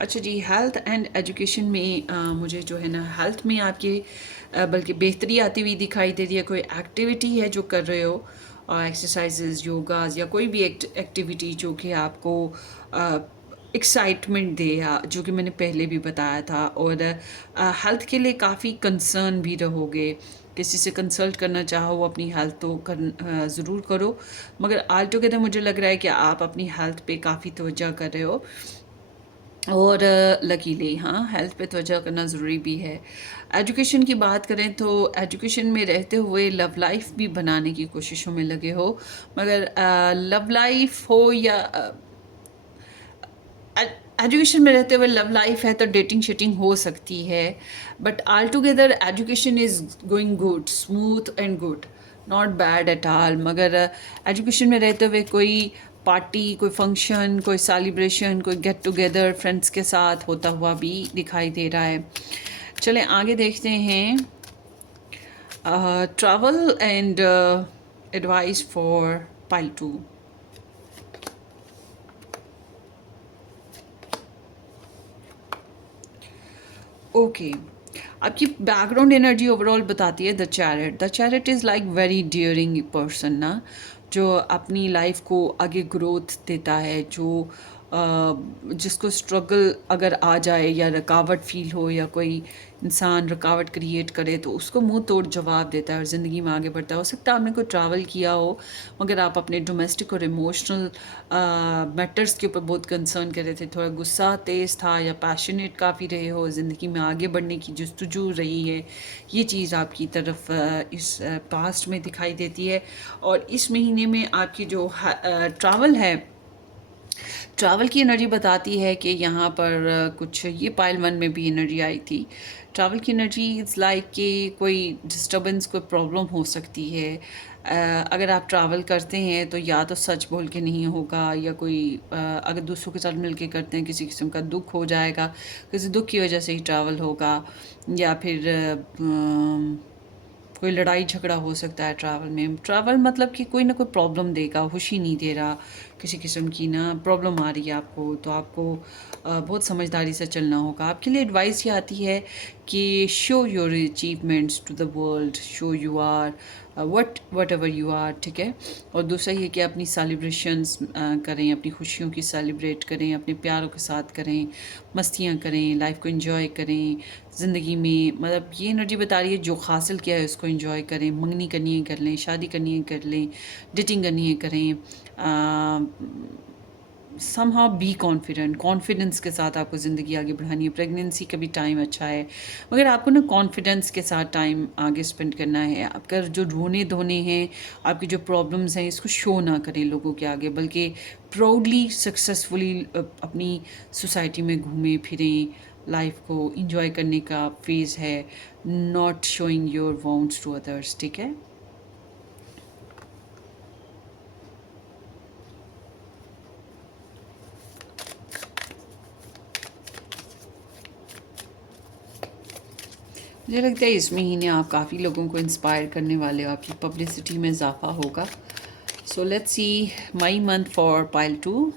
अच्छा जी, हेल्थ एंड एजुकेशन में मुझे जो है ना, हेल्थ में आपके बल्कि बेहतरी आती हुई दिखाई दे रही है। कोई एक्टिविटी है जो कर रहे हो, एक्सरसाइजेज, योगाज, या कोई भी एक्टिविटी जो कि आपको एक्साइटमेंट दे, या जो कि मैंने पहले भी बताया था। और हेल्थ के लिए काफ़ी कंसर्न भी रहोगे। किसी से कंसल्ट करना चाहो अपनी हेल्थ तो ज़रूर करो। मगर ऑल टुगेदर मुझे लग रहा है कि आप अपनी हेल्थ पे काफ़ी तवज्जो कर रहे हो, और लकीली हाँ, हेल्थ पे तवज्जो करना ज़रूरी भी है। एजुकेशन की बात करें तो एजुकेशन में रहते हुए लव लाइफ भी बनाने की कोशिशों में लगे हो। मगर लव लाइफ हो या एजुकेशन में रहते हुए लव लाइफ है तो डेटिंग शेटिंग हो सकती है। But all together education is going good, smooth and good, not bad at all. मगर एजुकेशन में रहते हुए कोई पार्टी, कोई फंक्शन, कोई सेलिब्रेशन, कोई गेट टुगेदर फ्रेंड्स के साथ होता हुआ भी दिखाई दे रहा है। चलें आगे देखते हैं travel and advice for pile 2। Okay, आपकी बैकग्राउंड एनर्जी ओवरऑल बताती है the chariot. The chariot is like very daring person ना, जो अपनी लाइफ को आगे ग्रोथ देता है, जो जिसको स्ट्रगल अगर आ जाए या रुकावट फील हो, या कोई इंसान रुकावट क्रिएट करे तो उसको मुंह तोड़ जवाब देता है और ज़िंदगी में आगे बढ़ता है। हो सकता है आपने कोई ट्रैवल किया हो, मगर आप अपने डोमेस्टिक और इमोशनल मैटर्स के ऊपर बहुत कंसर्न कर रहे थे, थोड़ा गुस्सा तेज़ था, या पैशनेट काफ़ी रहे हो, ज़िंदगी में आगे बढ़ने की जस्तजू रही है। ये चीज़ आपकी तरफ इस पास्ट में दिखाई देती है। और इस महीने में आपकी जो ट्रैवल है, ट्रैवल की एनर्जी बताती है कि यहाँ पर कुछ ये पाइल वन में भी एनर्जी आई थी। ट्रैवल की एनर्जी इज़ लाइक कि कोई डिस्टर्बेंस, कोई प्रॉब्लम हो सकती है। अगर आप ट्रैवल करते हैं तो या तो सच बोल के नहीं होगा, या कोई अगर दूसरों के साथ मिल के करते हैं किसी किस्म का दुख हो जाएगा, किसी दुख की वजह से ही ट्रैवल होगा, या फिर कोई लड़ाई झगड़ा हो सकता है ट्रैवल में। ट्रैवल मतलब कि कोई ना कोई प्रॉब्लम देगा, खुशी नहीं दे रहा, किसी किस्म की ना प्रॉब्लम आ रही है आपको, तो आपको बहुत समझदारी से चलना होगा। आपके लिए एडवाइस ये आती है कि show your achievements to the world, show you are whatever you are, ठीक है। और दूसरा ये कि अपनी सेलिब्रेशंस करें, अपनी खुशियों की सेलिब्रेट करें, अपने प्यारों के साथ करें, मस्तियाँ करें, लाइफ को एंजॉय करें। ज़िंदगी में मतलब ये एनर्जी बता रही है जो हासिल किया है उसको एंजॉय करें, मंगनी करनी है कर लें, शादी करनी है कर लें, डेटिंग करनी है करें। समहाउ बी कॉन्फिडेंट, कॉन्फिडेंस के साथ आपको ज़िंदगी आगे बढ़ानी है। प्रेगनेंसी का भी टाइम अच्छा है, मगर आपको ना कॉन्फिडेंस के साथ टाइम आगे स्पेंड करना है। आपका जो रोने धोने हैं, आपकी जो प्रॉब्लम्स हैं, इसको शो ना करें लोगों के आगे, बल्कि प्राउडली सक्सेसफुली अपनी सोसाइटी में घूमें फिरें। लाइफ को इंजॉय करने का फेज़ है, not showing your wants to others, ठीक है। मुझे लगता है इस महीने आप काफ़ी लोगों को इंस्पायर करने वाले हो, आपकी पब्लिसिटी में इजाफा होगा। So let's see May month for pile 2।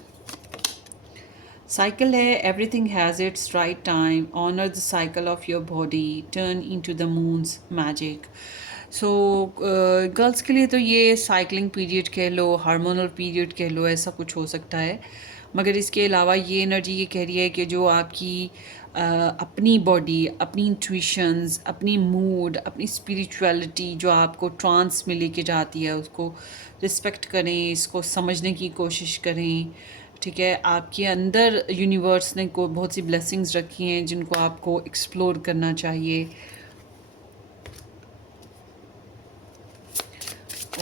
Cycle है, everything has its right time, honour the cycle of your body, turn into the moon's magic. So girls के लिए तो ये साइकिलिंग पीरियड कह लो, हार्मोनल पीरियड कह लो, ऐसा कुछ हो सकता है। मगर इसके अलावा ये एनर्जी ये कह रही है कि जो आपकी अपनी बॉडी, अपनी इंट्यूशंस, अपनी मूड, अपनी स्पिरिचुअलिटी जो आपको ट्रांस में लेके जाती है, उसको रिस्पेक्ट करें, इसको समझने की कोशिश करें, ठीक है। आपके अंदर यूनिवर्स ने को बहुत सी ब्लेसिंग्स रखी हैं जिनको आपको एक्सप्लोर करना चाहिए।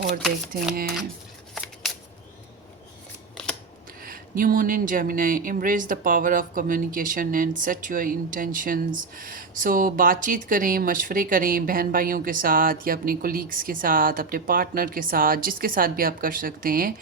और देखते हैं new moon in Gemini, embrace the power of communication and set your intentions. So बातचीत करें, मशवरे करें बहन भाइयों के साथ, या अपने कोलीग्स के साथ, अपने पार्टनर के साथ, जिसके साथ भी आप कर सकते हैं।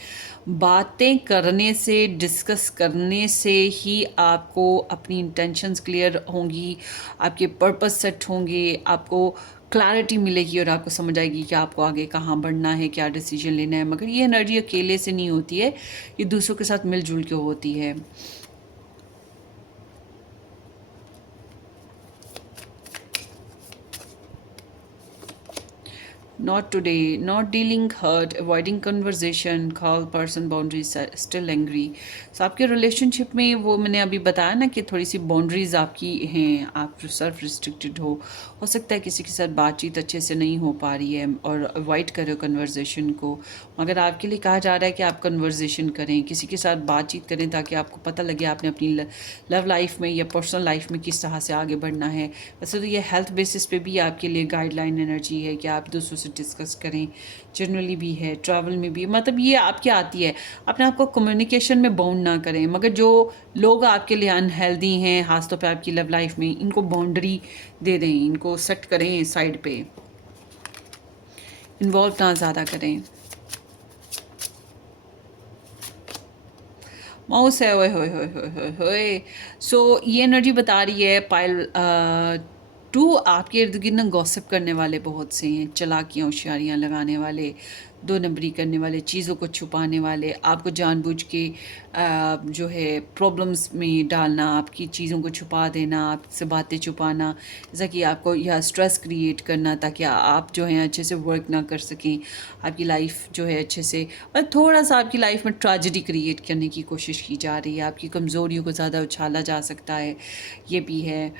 बातें करने से, डिस्कस करने से ही आपको अपनी इंटेंशंस क्लियर होंगी, आपके पर्पस सेट होंगे, आपको क्लैरिटी मिलेगी और आपको समझ आएगी कि आपको आगे कहाँ बढ़ना है, क्या डिसीजन लेना है। मगर ये एनर्जी अकेले से नहीं होती है, ये दूसरों के साथ मिलजुल के होती है। Not today, not dealing hurt, avoiding conversation, call person boundaries still angry. So आपके रिलेशनशिप में वो मैंने अभी बताया ना कि थोड़ी सी बाउंड्रीज आपकी हैं, आप सेल्फ रिस्ट्रिक्टेड हो सकता है किसी के साथ बातचीत अच्छे से नहीं हो पा रही है और अवॉइड करो कन्वर्जेशन को। मगर आपके लिए कहा जा रहा है कि आप कन्वर्जेशन करें, किसी के साथ बातचीत करें, ताकि आपको पता लगे आपने अपनी लव लाइफ में या पर्सनल लाइफ में किस तरह से आगे बढ़ना है। वैसे तो ये हेल्थ बेसिस पे भी आपके लिए गाइडलाइन एनर्जी है कि आप दूसरों से डिस्कस करें, जनरली भी है, ट्रैवल में भी। मतलब ये आपकी आती है, अपने आप को कम्युनिकेशन में बाउंड ना करें। मगर जो लोग आपके लिए अनहेल्दी हैं, खासतौर पे आपकी लव लाइफ में, इनको बाउंड्री दे दें, इनको सेट करें साइड पे, इन्वॉल्व ना ज़्यादा करें। माउस है, ओए होए होए होए होए होए। सो ये एनर्जी बता रही है पायल 2, आपके इर्द गिर्द ना गॉसिप करने वाले बहुत से हैं, चालाकियाँ होशियारियाँ लगाने वाले, दो नंबरी करने वाले, चीज़ों को छुपाने वाले, आपको जानबूझ के जो है प्रॉब्लम्स में डालना, आपकी चीज़ों को छुपा देना, आपसे बातें छुपाना, जैसा कि आपको यह स्ट्रेस क्रिएट करना ताकि आप जो है अच्छे से वर्क ना कर सकें, आपकी लाइफ जो है अच्छे से, और थोड़ा सा आपकी लाइफ में ट्रेजेडी क्रिएट करने की कोशिश की जा रही है। आपकी कमज़ोरियों को ज़्यादा उछाला जा सकता है, ये भी है।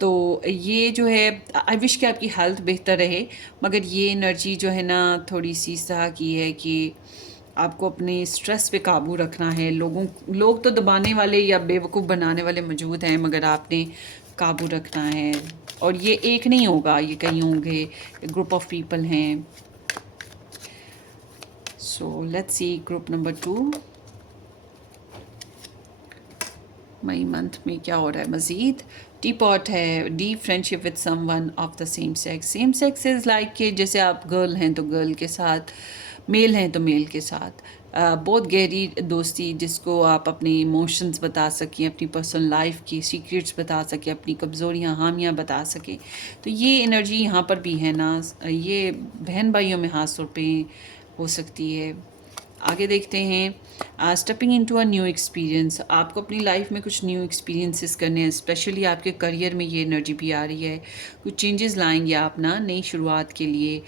तो ये जो है, आई विश कि आपकी हेल्थ बेहतर रहे, मगर ये एनर्जी जो है ना थोड़ी सी इस तरह की है कि आपको अपने स्ट्रेस पे काबू रखना है। लोग तो दबाने वाले या बेवकूफ़ बनाने वाले मौजूद हैं, मगर आपने काबू रखना है। और ये एक नहीं होगा, ये कई होंगे, ग्रुप ऑफ पीपल हैं। So let's see group number 2। May month में क्या हो रहा है मज़ीद। टी पॉट है, deep friendship with someone of the same sex. Same sex is like कि जैसे आप गर्ल हैं तो गर्ल के साथ, मेल हैं तो मेल के साथ, बहुत गहरी दोस्ती जिसको आप अपने इमोशंस बता सकें, अपनी पर्सनल लाइफ की सीक्रेट्स बता सकें, अपनी कमज़ोरियाँ हामियाँ बता सकें। तो ये एनर्जी यहाँ पर भी है ना, ये बहन भाइयों में ख़ास तौर पे हो सकती है। आगे देखते हैं, stepping into a new experience. आपको अपनी लाइफ में कुछ न्यू एक्सपीरियंसेस करने हैं, स्पेशली आपके करियर में ये एनर्जी भी आ रही है। कुछ चेंजेस लाएंगे आप ना नई शुरुआत के लिए।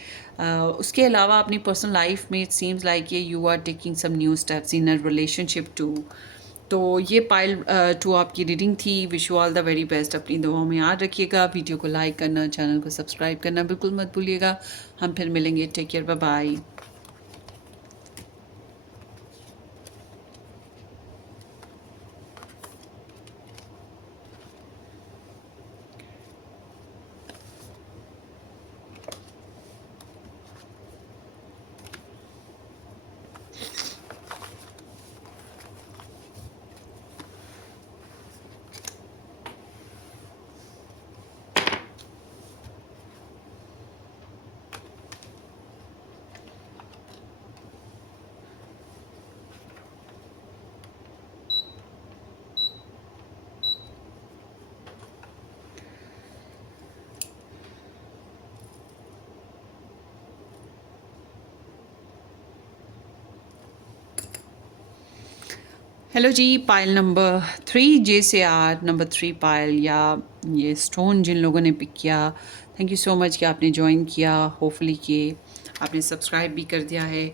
उसके अलावा अपनी पर्सनल लाइफ में इट सीम्स लाइक ये you are taking some new steps in a relationship too. तो ये पाइल 2 आपकी रीडिंग थी। Wish you all the very best. अपनी दुआओं में याद रखिएगा। वीडियो को लाइक करना, चैनल को सब्सक्राइब करना बिल्कुल मत भूलिएगा। हम फिर मिलेंगे। Take care, bye bye. Hello जी, पाइल नंबर 3 जे से आर नंबर 3 पाइल या ये स्टोन जिन लोगों ने पिक किया, थैंक यू सो मच कि आपने ज्वाइन किया। होपफुली कि आपने सब्सक्राइब भी कर दिया है।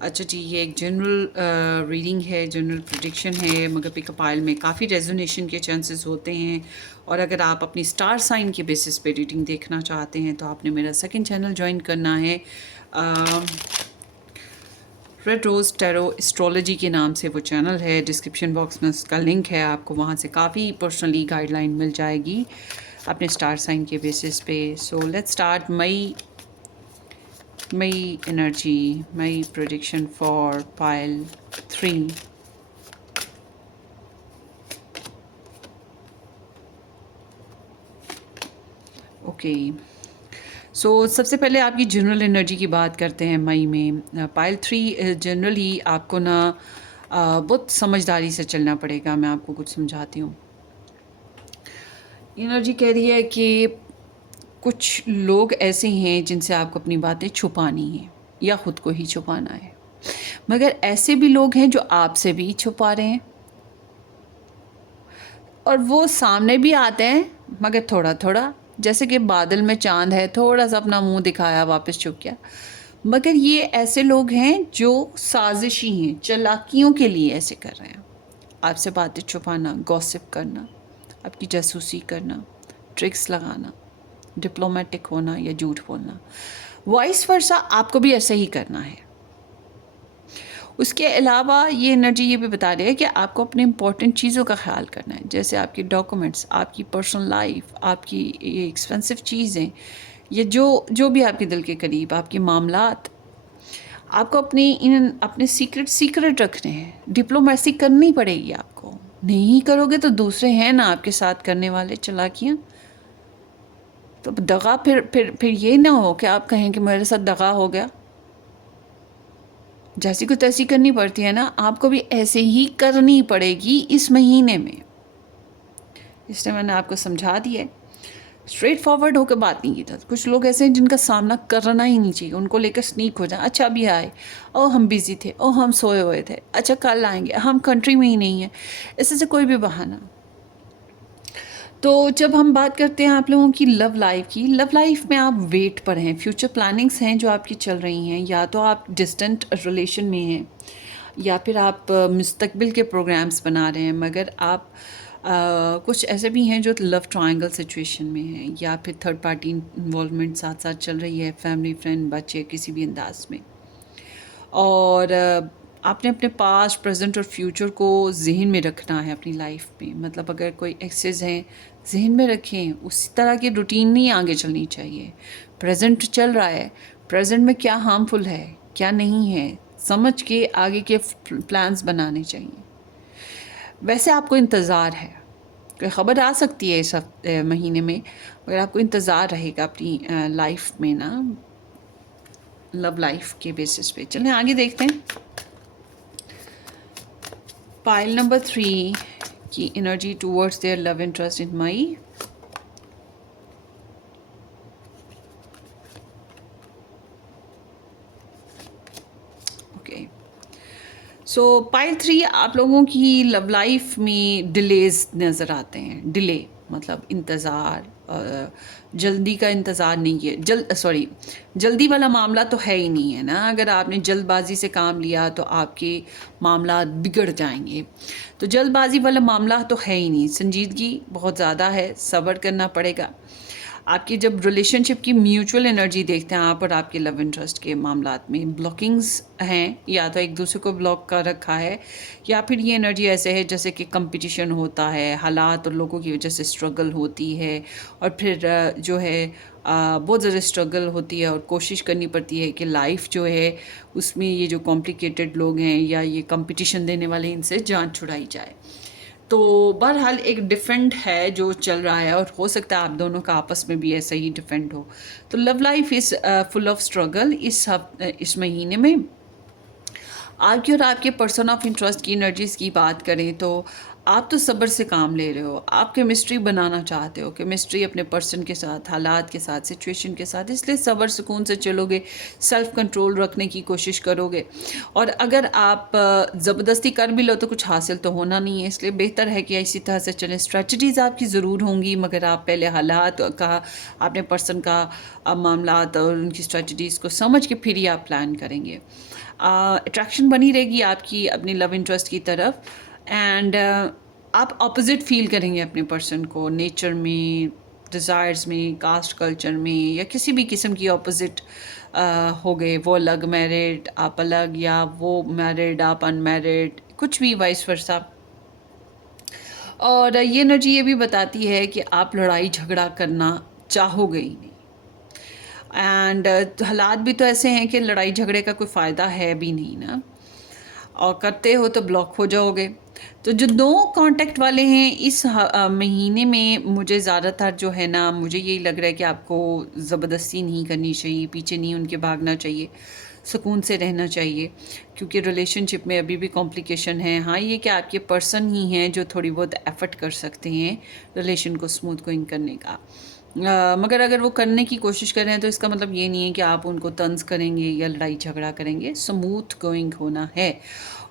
अच्छा जी, ये एक जनरल रीडिंग है, जनरल प्रेडिक्शन है, मगर पिकअप पाइल में काफ़ी रेजोनेशन के चांसेस होते हैं। और अगर आप अपनी स्टार साइन के बेसिस पे रीडिंग देखना चाहते हैं तो आपने मेरा सेकंड चैनल ज्वाइन करना है। रेड रोज़ टैरो एस्ट्रोलॉजी के नाम से वो चैनल है। डिस्क्रिप्शन बॉक्स में उसका लिंक है, आपको वहाँ से काफ़ी पर्सनली गाइडलाइन मिल जाएगी अपने स्टार साइन के बेसिस पे। So let's start May energy, May prediction for pile 3। Okay, so सबसे पहले आपकी जनरल एनर्जी की बात करते हैं मई में। पाइल 3 जनरली आपको ना बहुत समझदारी से चलना पड़ेगा। मैं आपको कुछ समझाती हूँ। एनर्जी कह रही है कि कुछ लोग ऐसे हैं जिनसे आपको अपनी बातें छुपानी हैं या ख़ुद को ही छुपाना है, मगर ऐसे भी लोग हैं जो आपसे भी छुपा रहे हैं और वो सामने भी आते हैं मगर थोड़ा थोड़ा, जैसे कि बादल में चांद है, थोड़ा सा अपना मुंह दिखाया वापस छुप गया। मगर ये ऐसे लोग हैं जो साजिशी हैं, चालाकियों के लिए ऐसे कर रहे हैं। आपसे बातें छुपाना, गॉसिप करना, आपकी जासूसी करना, ट्रिक्स लगाना, डिप्लोमेटिक होना या झूठ बोलना। वाइस वर्सा आपको भी ऐसे ही करना है। उसके अलावा ये एनर्जी ये भी बता रही है कि आपको अपने इम्पोर्टेंट चीज़ों का ख्याल करना है, जैसे आपके डॉक्यूमेंट्स, आपकी पर्सनल लाइफ, आपकी ये एक्सपेंसिव चीज़ें, ये जो भी आपके दिल के करीब, आपके मामलात, आपको अपने सीक्रेट रखने हैं। डिप्लोमेसी करनी पड़ेगी आपको। नहीं करोगे तो दूसरे हैं ना आपके साथ करने वाले चालाकियाँ। तो दगा फिर ये ना हो कि आप कहें कि मेरे साथ दगा हो गया। जैसी को तैसी करनी पड़ती है ना, आपको भी ऐसे ही करनी पड़ेगी इस महीने में। इसलिए मैंने आपको समझा दिया है, स्ट्रेट फॉरवर्ड होकर बात नहीं की था। कुछ लोग ऐसे हैं जिनका सामना करना ही नहीं चाहिए, उनको लेकर स्नीक हो जाए। अच्छा अभी आए, ओ हम बिज़ी थे, ओ हम सोए हुए थे, अच्छा कल आएंगे, हम कंट्री में ही नहीं है, ऐसे से कोई भी बहाना। तो जब हम बात करते हैं आप लोगों की लव लाइफ में आप वेट पर हैं। फ्यूचर प्लानिंग्स हैं जो आपकी चल रही हैं, या तो आप डिस्टेंट रिलेशन में हैं या फिर आप मुस्तकबिल के प्रोग्राम्स बना रहे हैं, मगर आप कुछ ऐसे भी हैं जो लव ट्रायंगल सिचुएशन में हैं, या फिर थर्ड पार्टी इन्वॉल्वमेंट साथ साथ चल रही है, फैमिली, फ्रेंड, बच्चे, किसी भी अंदाज में। और आपने अपने पास्ट, प्रेजेंट और फ्यूचर को जहन में रखना है अपनी लाइफ में। मतलब अगर कोई एक्सेस हैं जहन में रखें, उसी तरह की रूटीन नहीं आगे चलनी चाहिए। प्रेजेंट चल रहा है, प्रेजेंट में क्या हार्मफुल है क्या नहीं है समझ के आगे के प्लान्स बनाने चाहिए। वैसे आपको इंतज़ार है, कोई ख़बर आ सकती है इस महीने में, मगर आपको इंतज़ार रहेगा अपनी लाइफ में ना, लव लाइफ के बेसिस पे। चलें आगे देखते हैं पाइल नंबर 3 की energy towards their love interest in May. Okay, so pile 3 आप लोगों की लव लाइफ में डिलेज नज़र आते हैं। डिले मतलब इंतज़ार, जल्दी का इंतज़ार नहीं है, जल्दी वाला मामला तो है ही नहीं है ना। अगर आपने जल्दबाजी से काम लिया तो आपके मामला बिगड़ जाएंगे। तो जल्दबाजी वाला मामला तो है ही नहीं, संजीदगी बहुत ज़्यादा है, सब्र करना पड़ेगा। आपकी जब रिलेशनशिप की म्यूचुअल एनर्जी देखते हैं आप और आपके लव इंटरेस्ट के मामलात में ब्लॉकिंग्स हैं, या तो एक दूसरे को ब्लॉक कर रखा है, या फिर ये एनर्जी ऐसे है जैसे कि कंपटीशन होता है, हालात और लोगों की वजह से स्ट्रगल होती है, और फिर जो है बहुत ज़्यादा स्ट्रगल होती है और कोशिश करनी पड़ती है कि लाइफ जो है उसमें ये जो कॉम्प्लिकेटेड लोग हैं या ये कंपटीशन देने वाले, इनसे जान छुड़ाई जाए। तो बहरहाल एक डिफेंड है जो चल रहा है, और हो सकता है आप दोनों का आपस में भी ऐसा ही डिफेंड हो। तो love life is full of struggle इस महीने में। आपकी और आपके पर्सन ऑफ इंटरेस्ट की एनर्जीज़ की बात करें तो आप तो सब्र से काम ले रहे हो, आप केमिस्ट्री बनाना चाहते हो, केमिस्ट्री अपने पर्सन के साथ, हालात के साथ, सिचुएशन के साथ, इसलिए सब्र सुकून से चलोगे, सेल्फ कंट्रोल रखने की कोशिश करोगे। और अगर आप ज़बरदस्ती कर भी लो तो कुछ हासिल तो होना नहीं है, इसलिए बेहतर है कि इसी तरह से चलें। स्ट्रेटजीज़ आपकी ज़रूर होंगी, मगर आप पहले हालात का, अपने पर्सन का मामलात और उनकी स्ट्रेटजीज़ को समझ के फिर ही आप प्लान करेंगे। अट्रैक्शन बनी रहेगी आपकी अपनी लव इंटरेस्ट की तरफ, एंड आप अपोजिट फील करेंगे अपने पर्सन को, नेचर में, डिज़ायर्स में, कास्ट कल्चर में, या किसी भी किस्म की अपोजिट हो गए। वो अलग मैरिड, आप अलग, या वो मैरिड, आप अनमैरिड, कुछ भी वाइस वर्सा। और ये एनर्जी ये भी बताती है कि आप लड़ाई झगड़ा करना चाहोगे ही नहीं, एंड हालात भी तो ऐसे हैं कि लड़ाई झगड़े का कोई फ़ायदा है भी नहीं ना, और करते हो तो ब्लॉक हो जाओगे। तो जो नो कांटेक्ट वाले हैं इस महीने में, मुझे ज़्यादातर जो है ना, मुझे यही लग रहा है कि आपको ज़बरदस्ती नहीं करनी चाहिए, पीछे नहीं उनके भागना चाहिए, सुकून से रहना चाहिए, क्योंकि रिलेशनशिप में अभी भी कॉम्प्लिकेशन है। हाँ, ये कि आपके पर्सन ही हैं जो थोड़ी बहुत एफर्ट कर सकते हैं रिलेशन को स्मूथ गोइंग करने का। मगर अगर वो करने की कोशिश कर रहे हैं तो इसका मतलब ये नहीं है कि आप उनको तंज करेंगे या लड़ाई झगड़ा करेंगे, स्मूथ गोइंग होना है।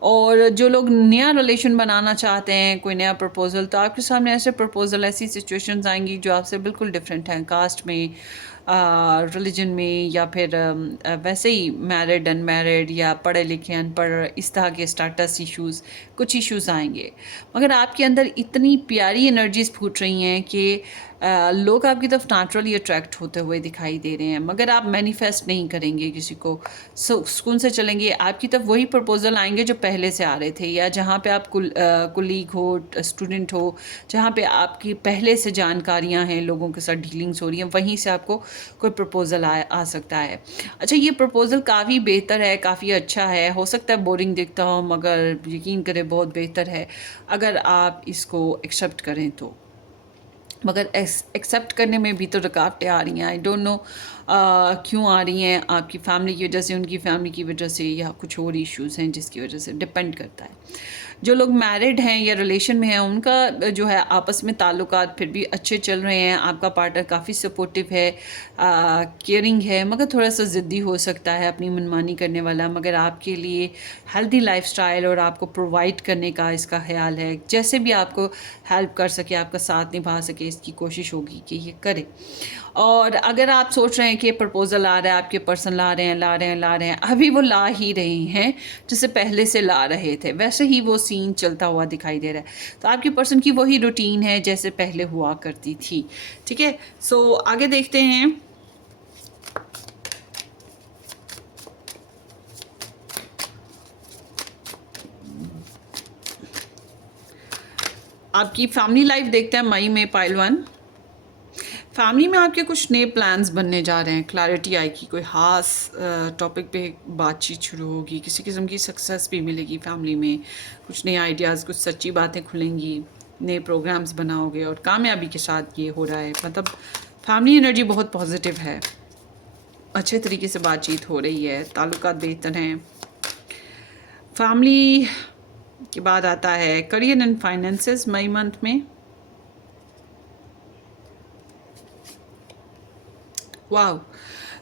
और जो लोग नया रिलेशन बनाना चाहते हैं, कोई नया प्रपोज़ल, तो आपके सामने ऐसे प्रपोज़ल, ऐसी सिचुएशंस आएंगी जो आपसे बिल्कुल डिफरेंट हैं, कास्ट में, रिलीजन में, या फिर वैसे ही मैरिड, अनमैरिड, या पढ़े लिखे, अनपढ़, इस तरह के स्टेटस इश्यूज़, कुछ इश्यूज़ आएंगे। मगर आपके अंदर इतनी प्यारी एनर्जीज़ फूट रही हैं कि लोग आपकी तरफ नेचुरली अट्रैक्ट होते हुए दिखाई दे रहे हैं, मगर आप मैनिफेस्ट नहीं करेंगे किसी को, सुकून से चलेंगे। आपकी तरफ वही प्रपोजल आएंगे जो पहले से आ रहे थे, या जहाँ पे आप कुलीग हो, स्टूडेंट हो, जहाँ पे आपकी पहले से जानकारियाँ हैं, लोगों के साथ डीलिंग्स हो रही हैं, वहीं से आपको कोई प्रपोजल आ सकता है। अच्छा, ये प्रपोजल काफ़ी बेहतर है, काफ़ी अच्छा है, हो सकता है बोरिंग दिखता हो, मगर यकीन करें बहुत बेहतर है अगर आप इसको एक्सेप्ट करें तो। मगर एक्सेप्ट करने में भी तो रुकावटें आ रही हैं, आई डोंट नो क्यों आ रही हैं, आपकी फैमिली की वजह से, उनकी फैमिली की वजह से, या कुछ और इश्यूज़ हैं जिसकी वजह से, डिपेंड करता है। जो लोग मैरिड हैं या रिलेशन में हैं, उनका जो है आपस में ताल्लुकात फिर भी अच्छे चल रहे हैं, आपका पार्टनर काफ़ी सपोर्टिव है, केयरिंग है, मगर थोड़ा सा ज़िद्दी हो सकता है, अपनी मनमानी करने वाला, मगर आपके लिए हेल्दी लाइफस्टाइल और आपको प्रोवाइड करने का इसका ख्याल है, जैसे भी आपको हेल्प कर सके, आपका साथ निभा सके, इसकी कोशिश होगी कि ये करे। और अगर आप सोच रहे हैं कि प्रपोज़ल आ रहा है, आपके पर्सन ला रहे हैं, अभी वो ला ही रहे हैं, जैसे पहले से ला रहे थे वैसे ही वो सीन चलता हुआ दिखाई दे रहा है। तो आपके पर्सन की वही रूटीन है जैसे पहले हुआ करती थी। ठीक है, सो आगे देखते हैं। आपकी फैमिली लाइफ देखते हैं मई में, पाइल 1। फैमिली में आपके कुछ नए प्लान्स बनने जा रहे हैं, क्लैरिटी आएगी, कोई ख़ास टॉपिक पे बातचीत शुरू होगी, किसी किस्म की सक्सेस भी मिलेगी फैमिली में, कुछ नए आइडियाज़, कुछ सच्ची बातें खुलेंगी, नए प्रोग्राम्स बनाओगे और कामयाबी के साथ ये हो रहा है। मतलब फैमिली एनर्जी बहुत पॉजिटिव है, अच्छे तरीके से बातचीत हो रही है, ताल्लुकात बेहतर हैं। फैमिली के बाद आता है career and finances May month में। वाह,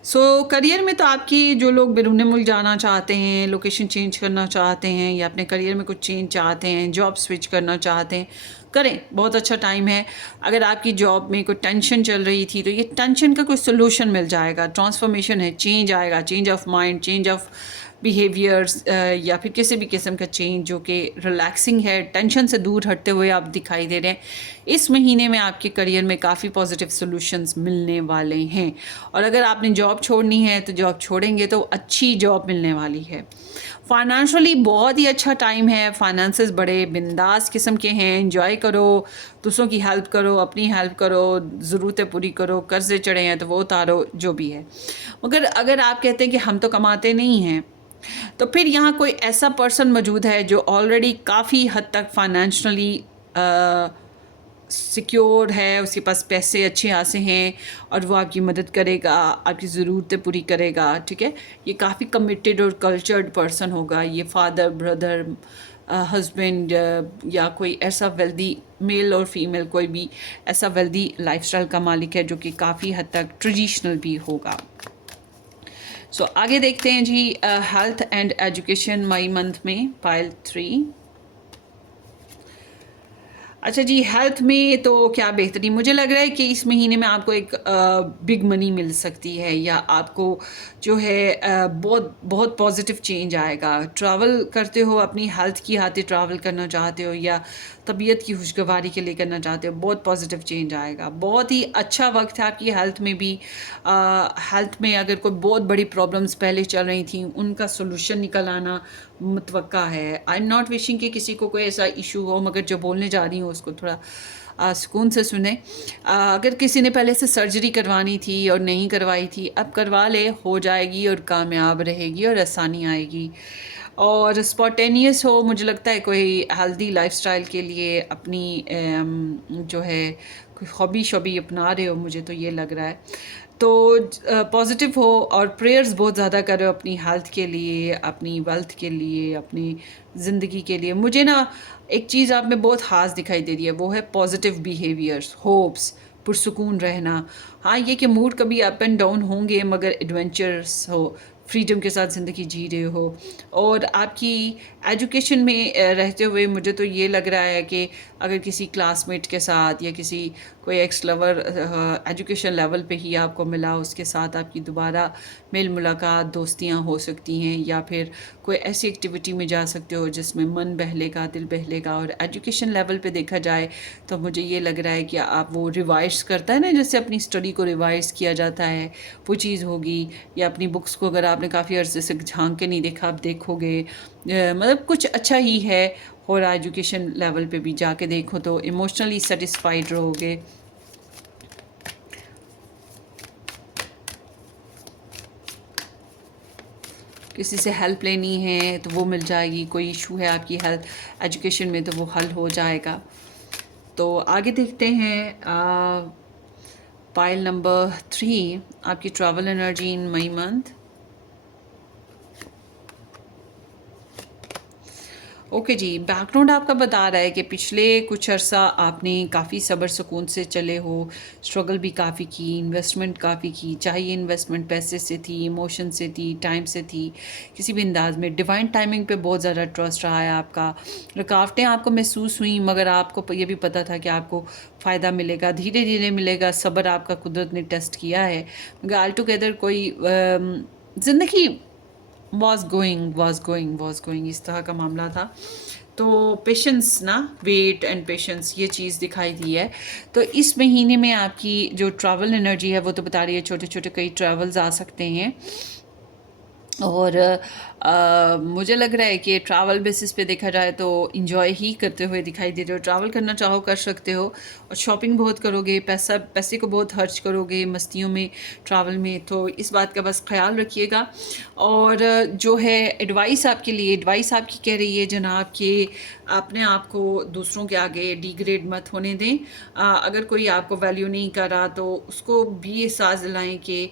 सो करियर में तो आपकी जो लोग बैरून मुल्क जाना चाहते हैं, लोकेशन चेंज करना चाहते हैं या अपने करियर में कुछ चेंज चाहते हैं, जॉब स्विच करना चाहते हैं, करें, बहुत अच्छा टाइम है। अगर आपकी जॉब में कोई टेंशन चल रही थी तो ये टेंशन का कोई सोल्यूशन मिल जाएगा, ट्रांसफॉर्मेशन है, चेंज आएगा, change of mind, change of behaviours या फिर किसी भी किस्म का चेंज जो कि रिलैक्सिंग है, टेंशन से दूर हटते हुए आप दिखाई दे रहे हैं। इस महीने में आपके करियर में काफ़ी पॉजिटिव सॉल्यूशंस मिलने वाले हैं। और अगर आपने जॉब छोड़नी है तो जॉब छोड़ेंगे तो अच्छी जॉब मिलने वाली है। फाइनेंशियली बहुत ही अच्छा टाइम है, फाइनेंसेस बड़े बिंदास किस्म के हैं, एंजॉय करो, दूसरों की हेल्प करो, अपनी हेल्प करो, ज़रूरतें पूरी करो, कर्जे चढ़े हैं तो वो उतारो, जो भी है। मगर अगर आप कहते हैं कि हम तो कमाते नहीं हैं, तो फिर यहाँ कोई ऐसा पर्सन मौजूद है जो ऑलरेडी काफ़ी हद तक फाइनेंशली सिक्योर है, उसके पास पैसे अच्छे खासे हैं और वो आपकी मदद करेगा, आपकी ज़रूरतें पूरी करेगा, ठीक है। ये काफ़ी कमिटेड और कल्चर्ड पर्सन होगा, ये फादर, ब्रदर, हस्बैंड या कोई ऐसा वेल्दी मेल और फीमेल, कोई भी ऐसा वेल्दी लाइफस्टाइल का मालिक है जो कि काफ़ी हद तक ट्रेडिशनल भी होगा। सो आगे देखते हैं जी, हेल्थ एंड एजुकेशन मई मंथ में, पाइल 3। अच्छा जी, हेल्थ में तो क्या बेहतरी, मुझे लग रहा है कि इस महीने में आपको एक बिग मनी मिल सकती है या आपको जो है बहुत बहुत पॉजिटिव चेंज आएगा। ट्रैवल करते हो, अपनी हेल्थ की खातिर ट्रैवल करना चाहते हो या तबीयत की खुशगवारी के लिए करना चाहते हो, बहुत पॉजिटिव चेंज आएगा। बहुत ही अच्छा वक्त है आपकी हेल्थ में भी। हेल्थ में अगर कोई बहुत बड़ी प्रॉब्लम्स पहले चल रही थी, उनका सोल्यूशन निकल आना मुतवक्का है। आई एम नॉट विशिंग कि किसी को कोई ऐसा इशू हो, मगर जो बोलने जा रही हूँ उसको थोड़ा सुकून से सुने। अगर किसी ने पहले से सर्जरी करवानी थी और नहीं करवाई थी, अब करवा ले, हो जाएगी और कामयाब रहेगी और आसानी आएगी। और स्पॉटेनियस हो, मुझे लगता है कोई हेल्दी लाइफस्टाइल के लिए अपनी जो है कोई हॉबी शॉबी अपना रहे हो, मुझे तो ये लग रहा है। तो पॉजिटिव हो और प्रेयर्स बहुत ज़्यादा करो अपनी हेल्थ के लिए, अपनी वेल्थ के लिए, अपनी ज़िंदगी के लिए। मुझे ना एक चीज़ आप में बहुत ख़ास दिखाई दे रही है, वो है पॉजिटिव बिहेवियर्स, होप्स, पुरसुकून रहना। हाँ, ये कि मूड कभी अप एंड डाउन होंगे, मगर एडवेंचर्स हो, फ्रीडम के साथ ज़िंदगी जी रहे हो। और आपकी एजुकेशन में रहते हुए मुझे तो ये लग रहा है कि अगर किसी क्लासमेट के साथ या किसी कोई एक्स लवर एजुकेशन लेवल पे ही आपको मिला, उसके साथ आपकी दोबारा मेल मुलाकात, दोस्तियां हो सकती हैं, या फिर कोई ऐसी एक्टिविटी में जा सकते हो जिसमें मन बहलेगा, दिल बहलेगा। और एजुकेशन लेवल पे देखा जाए तो मुझे ये लग रहा है कि आप वो रिवाइज़ करता है ना, जैसे अपनी स्टडी को रिवाइज़ किया जाता है, वो चीज़ होगी। या अपनी बुक्स को अगर आपने काफ़ी अर्से से झांक के नहीं देखा, आप देखोगे, मतलब कुछ अच्छा ही है। और एजुकेशन लेवल पे भी जाके देखो तो इमोशनली सेटिस्फाइड रहोगे। किसी से हेल्प लेनी है तो वो मिल जाएगी, कोई इशू है आपकी हेल्थ एजुकेशन में तो वो हल हो जाएगा। तो आगे देखते हैं पाइल नंबर 3, आपकी travel energy in May month. Okay जी, बैकग्राउंड आपका बता रहा है कि पिछले कुछ अर्सा आपने काफ़ी सब्र सुकून से चले हो, स्ट्रगल भी काफ़ी की, इन्वेस्टमेंट काफ़ी की, चाहे ये इन्वेस्टमेंट पैसे से थी, इमोशन से थी, टाइम से थी, किसी भी अंदाज में। डिवाइन टाइमिंग पे बहुत ज़्यादा ट्रस्ट रहा है आपका। रुकावटें आपको महसूस हुई, मगर आपको ये भी पता था कि आपको फ़ायदा मिलेगा, धीरे धीरे मिलेगा। सब्र आपका कुदरत ने टेस्ट किया है, मगर ऑल टुगेदर कोई ज़िंदगी वॉज गोइंग इस तरह का मामला था। तो पेशेंस ना, वेट एंड पेशेंस, ये चीज़ दिखाई दी है। तो इस महीने में आपकी जो ट्रैवल एनर्जी है वो तो बता रही है छोटे छोटे कई ट्रैवल्स आ सकते हैं। और मुझे लग रहा है कि ट्रैवल बेसिस पे देखा जाए तो इंजॉय ही करते हुए दिखाई दे रहे हो। ट्रैवल करना चाहो कर सकते हो, और शॉपिंग बहुत करोगे, पैसे को बहुत खर्च करोगे मस्तियों में, ट्रैवल में, तो इस बात का बस ख्याल रखिएगा। और जो है एडवाइस आपके लिए, एडवाइस आपकी कह रही है जनाब कि अपने आप को दूसरों के आगे डिग्रेड मत होने दें। अगर कोई आपको वैल्यू नहीं कर रहा तो उसको भी एहसास दिलाएं कि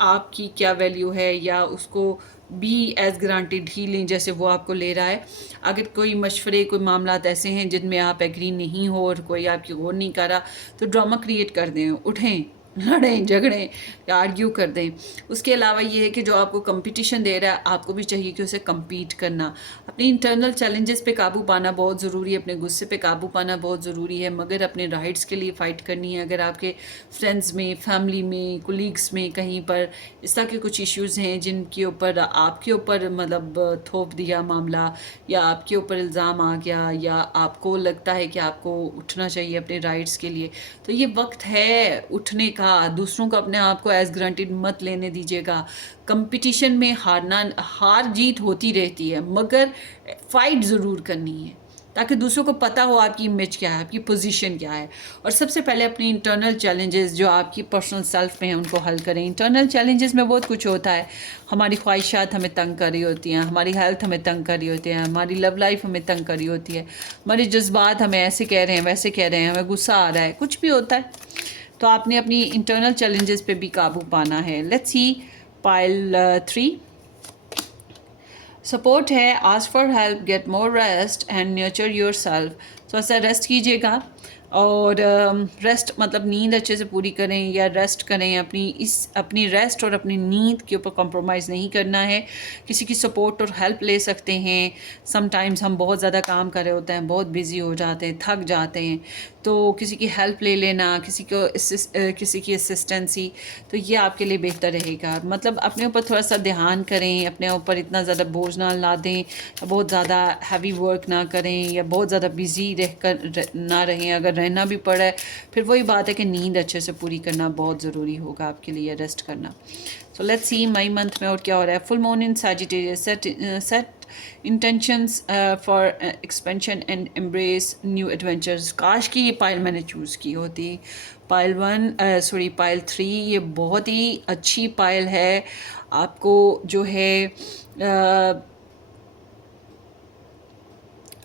आपकी क्या वैल्यू है, या उसको बी एज़ ग्रांटेड ही लें जैसे वो आपको ले रहा है। अगर कोई मशवरे, कोई मामलात ऐसे हैं जिनमें आप एग्री नहीं हो और कोई आपकी गौर नहीं कर रहा, तो ड्रामा क्रिएट कर दें, उठें, लड़ें झगड़ें या आर्ग्यू कर दें। उसके अलावा ये है कि जो आपको कंपटीशन दे रहा है, आपको भी चाहिए कि उसे compete करना। अपनी इंटरनल चैलेंजेस पे काबू पाना बहुत ज़रूरी है, अपने गुस्से पे काबू पाना बहुत ज़रूरी है, मगर अपने राइट्स के लिए फ़ाइट करनी है। अगर आपके फ्रेंड्स में, फैमिली में, कोलीग्स में कहीं पर इस तरह के कुछ इश्यूज़ हैं जिनके ऊपर आपके ऊपर मतलब थोप दिया मामला, या आपके ऊपर इल्ज़ाम आ गया, या आपको लगता है कि आपको उठना चाहिए अपने राइट्स के लिए, तो ये वक्त है उठने का। दूसरों को, अपने आप को एज ग्रांटेड मत लेने दीजिएगा। कंपटीशन में हार जीत होती रहती है, मगर फाइट ज़रूर करनी है, ताकि दूसरों को पता हो आपकी इमेज क्या है, आपकी पोजीशन क्या है। और सबसे पहले अपनी इंटरनल चैलेंजेस जो आपकी पर्सनल सेल्फ में हैं उनको हल करें। इंटरनल चैलेंजेस में बहुत कुछ होता है। हमारी ख्वाहिशात हमें तंग कर रही होती हैं, हमारी हेल्थ हमें तंग कर रही होती है, हमारी लव लाइफ हमें तंग कर रही होती है, हमारे जज्बात हमें ऐसे कह रहे हैं, वैसे कह रहे हैं, हमें गुस्सा आ रहा है, कुछ भी होता है। तो आपने अपनी इंटरनल चैलेंजेस पे भी काबू पाना है। Let's see pile 3। सपोर्ट है, ask for help, get more rest and nurture your self. तो ऐसा रेस्ट कीजिएगा, और रेस्ट मतलब नींद अच्छे से पूरी करें या रेस्ट करें। अपनी रेस्ट और अपनी नींद के ऊपर कॉम्प्रोमाइज़ नहीं करना है। किसी की सपोर्ट और हेल्प ले सकते हैं। समटाइम्स हम बहुत ज़्यादा काम कर रहे होते हैं, बहुत बिजी हो जाते हैं, थक जाते हैं, तो किसी की हेल्प ले लेना, किसी की असिस्टेंसी, तो ये आपके लिए बेहतर रहेगा। मतलब अपने ऊपर थोड़ा सा ध्यान करें, अपने ऊपर इतना ज़्यादा बोझ ना ला दें, बहुत ज़्यादा हैवी वर्क ना करें, या बहुत ज़्यादा बिज़ी ना रहें। अगर रहना भी पड़ा है, फिर वही बात है कि नींद अच्छे से पूरी करना बहुत ज़रूरी होगा आपके लिए, रेस्ट करना। सो लेट्स सी मई मंथ में और क्या हो रहा है। Full moon in Sagittarius, set intentions for expansion and embrace new adventures। काश कि ये पाइल मैंने चूज़ की होती। पाइल 3 ये बहुत ही अच्छी पाइल है। आपको जो है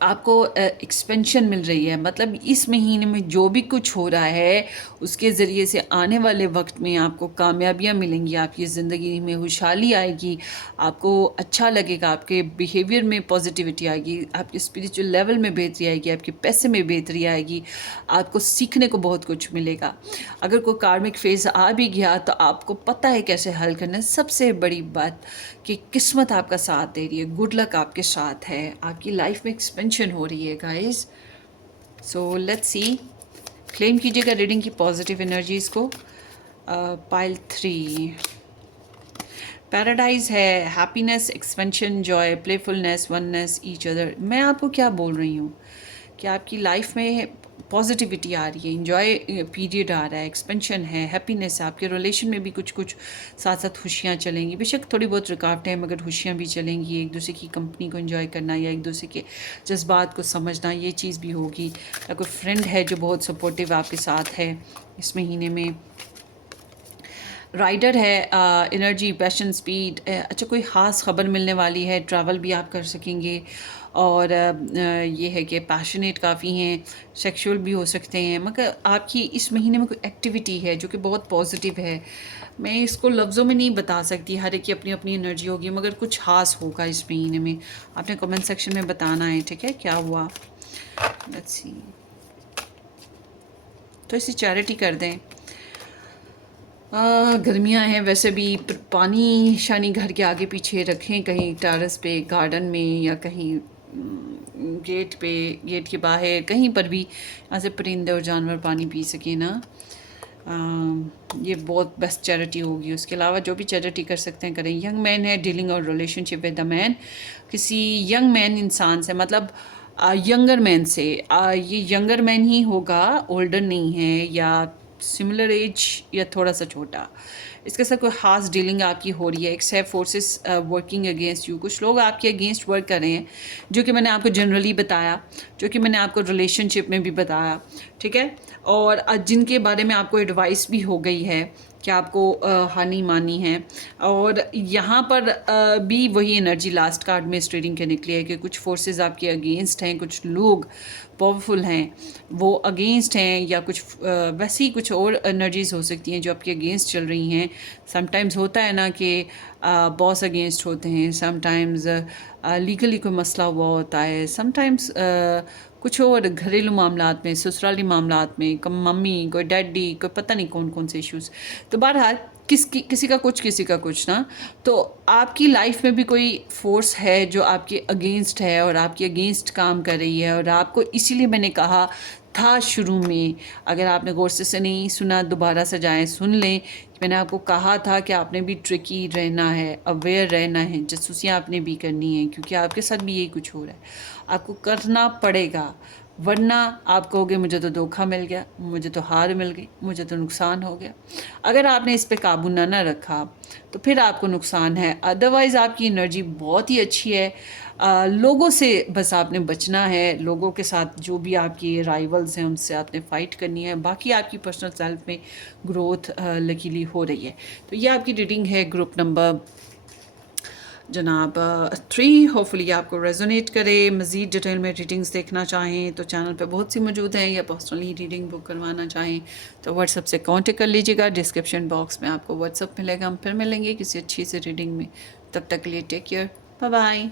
आपको एक्सपेंशन मिल रही है। मतलब इस महीने में जो भी कुछ हो रहा है उसके ज़रिए से आने वाले वक्त में आपको कामयाबियाँ मिलेंगी, आपकी ज़िंदगी में खुशहाली आएगी, आपको अच्छा लगेगा, आपके बिहेवियर में पॉजिटिविटी आएगी, आपके स्पिरिचुअल लेवल में बेहतरी आएगी, आपके पैसे में बेहतरी आएगी, आपको सीखने को बहुत कुछ मिलेगा। अगर कोई कार्मिक फेज़ आ भी गया तो आपको पता है कैसे हल करना है। सबसे बड़ी बात कि किस्मत आपका साथ दे रही है, गुड लक आपके साथ है, आपकी लाइफ में एक्सपेंशन हो रही है guys. So let's C, claim कीजिएगा रीडिंग की पॉजिटिव एनर्जीज़ को। पाइल 3 पैराडाइज है, happiness, expansion, Joy, playfulness, oneness, each other. मैं आपको क्या बोल रही हूँ कि आपकी लाइफ में पॉजिटिविटी आ रही है, इंजॉय पीरियड आ रहा है, एक्सपेंशन है, हैप्पीनेस है। आपके रिलेशन में भी कुछ कुछ साथ साथ खुशियाँ चलेंगी। बेशक थोड़ी बहुत रुकावटें हैं, मगर खुशियाँ भी चलेंगी। एक दूसरे की कंपनी को एंजॉय करना, या एक दूसरे के जज्बात को समझना, ये चीज़ भी होगी। या कोई फ्रेंड है जो बहुत सपोर्टिव आपके साथ है इस महीने में। राइडर है, एनर्जी, पैशन, स्पीड। अच्छा, कोई ख़ास ख़बर मिलने वाली है, ट्रैवल भी आप कर सकेंगे। और ये है कि पैशनेट काफ़ी हैं, सेक्सुअल भी हो सकते हैं, मगर आपकी इस महीने में कोई एक्टिविटी है जो कि बहुत पॉजिटिव है। मैं इसको लफ्ज़ों में नहीं बता सकती, हर एक की अपनी अपनी एनर्जी होगी, मगर कुछ ख़ास होगा इस महीने में। आपने कमेंट सेक्शन में बताना है, ठीक है, क्या हुआ। लेट्स सी, तो इसे चैरिटी कर दें। गर्मियाँ हैं, वैसे भी पानी शानी घर के आगे पीछे रखें, कहीं टेरेस पे, गार्डन में, या कहीं गेट पे, गेट के बाहर, कहीं पर भी, यहाँ से परिंदे और जानवर पानी पी सकें ना। ये बहुत बेस्ट चैरिटी होगी। उसके अलावा जो भी चैरिटी कर सकते हैं करें। यंग मैन है, डीलिंग और रिलेशनशिप विद द मैन। किसी यंग मैन इंसान से, मतलब यंगर मैन से, ये यंगर मैन ही होगा, ओल्डर नहीं है, या सिमिलर एज या थोड़ा सा छोटा, इसके साथ कोई ख़ास डीलिंग आपकी हो रही है। Except forces working against you, कुछ लोग आपके अगेंस्ट वर्क कर रहे हैं, जो कि मैंने आपको जनरली बताया, जो कि मैंने आपको रिलेशनशिप में भी बताया, ठीक है। और जिनके बारे में आपको एडवाइस भी हो गई है कि आपको हानि मानी है। और यहाँ पर भी वही एनर्जी लास्ट कार्ड में इस रीडिंग के निकली है कि कुछ फोर्सेस आपके अगेंस्ट हैं, कुछ लोग पावरफुल हैं वो अगेंस्ट हैं, या कुछ वैसी कुछ और एनर्जीज हो सकती हैं जो आपके अगेंस्ट चल रही हैं। समटाइम्स होता है ना कि बॉस अगेंस्ट होते हैं, समटाइम्स लीगली कोई मसला हुआ होता है, समटाइम्स कुछ और घरेलू मामलात में, ससुराली मामलात में, कोई मम्मी, कोई डैडी, कोई पता नहीं कौन कौन से इश्यूज़। तो बहरहाल किसी का कुछ ना। तो आपकी लाइफ में भी कोई फोर्स है जो आपके अगेंस्ट है और आपके अगेंस्ट काम कर रही है, और आपको इसीलिए मैंने कहा था शुरू में, अगर आपने गौर से नहीं सुना दोबारा से जाएं सुन लें, मैंने आपको कहा था कि आपने भी ट्रिकी रहना है, अवेयर रहना है, जासूसियाँ आपने भी करनी है, क्योंकि आपके साथ भी यही कुछ हो रहा है, आपको करना पड़ेगा। वरना आप कहोगे मुझे तो धोखा मिल गया, मुझे तो हार मिल गई, मुझे तो नुकसान हो गया। अगर आपने इस पे काबू ना रखा तो फिर आपको नुकसान है। अदरवाइज़ आपकी एनर्जी बहुत ही अच्छी है। लोगों से बस आपने बचना है, लोगों के साथ जो भी आपकी राइवल्स हैं उनसे आपने फ़ाइट करनी है। बाकी आपकी पर्सनल सेल्फ में ग्रोथ लकीली हो रही है। तो ये आपकी रीडिंग है ग्रुप नंबर जनाब 3। होपफुली आपको रेजोनेट करे। मज़ीद डिटेल में रीडिंग्स देखना चाहें तो चैनल पे बहुत सी मौजूद हैं, या पर्सनली रीडिंग बुक करवाना चाहें तो व्हाट्सएप से कांटेक्ट कर लीजिएगा। डिस्क्रिप्शन बॉक्स में आपको व्हाट्सएप मिलेगा। हम फिर मिलेंगे किसी अच्छी सी रीडिंग में। तब तक के लिए टेक केयर, बाय बाय।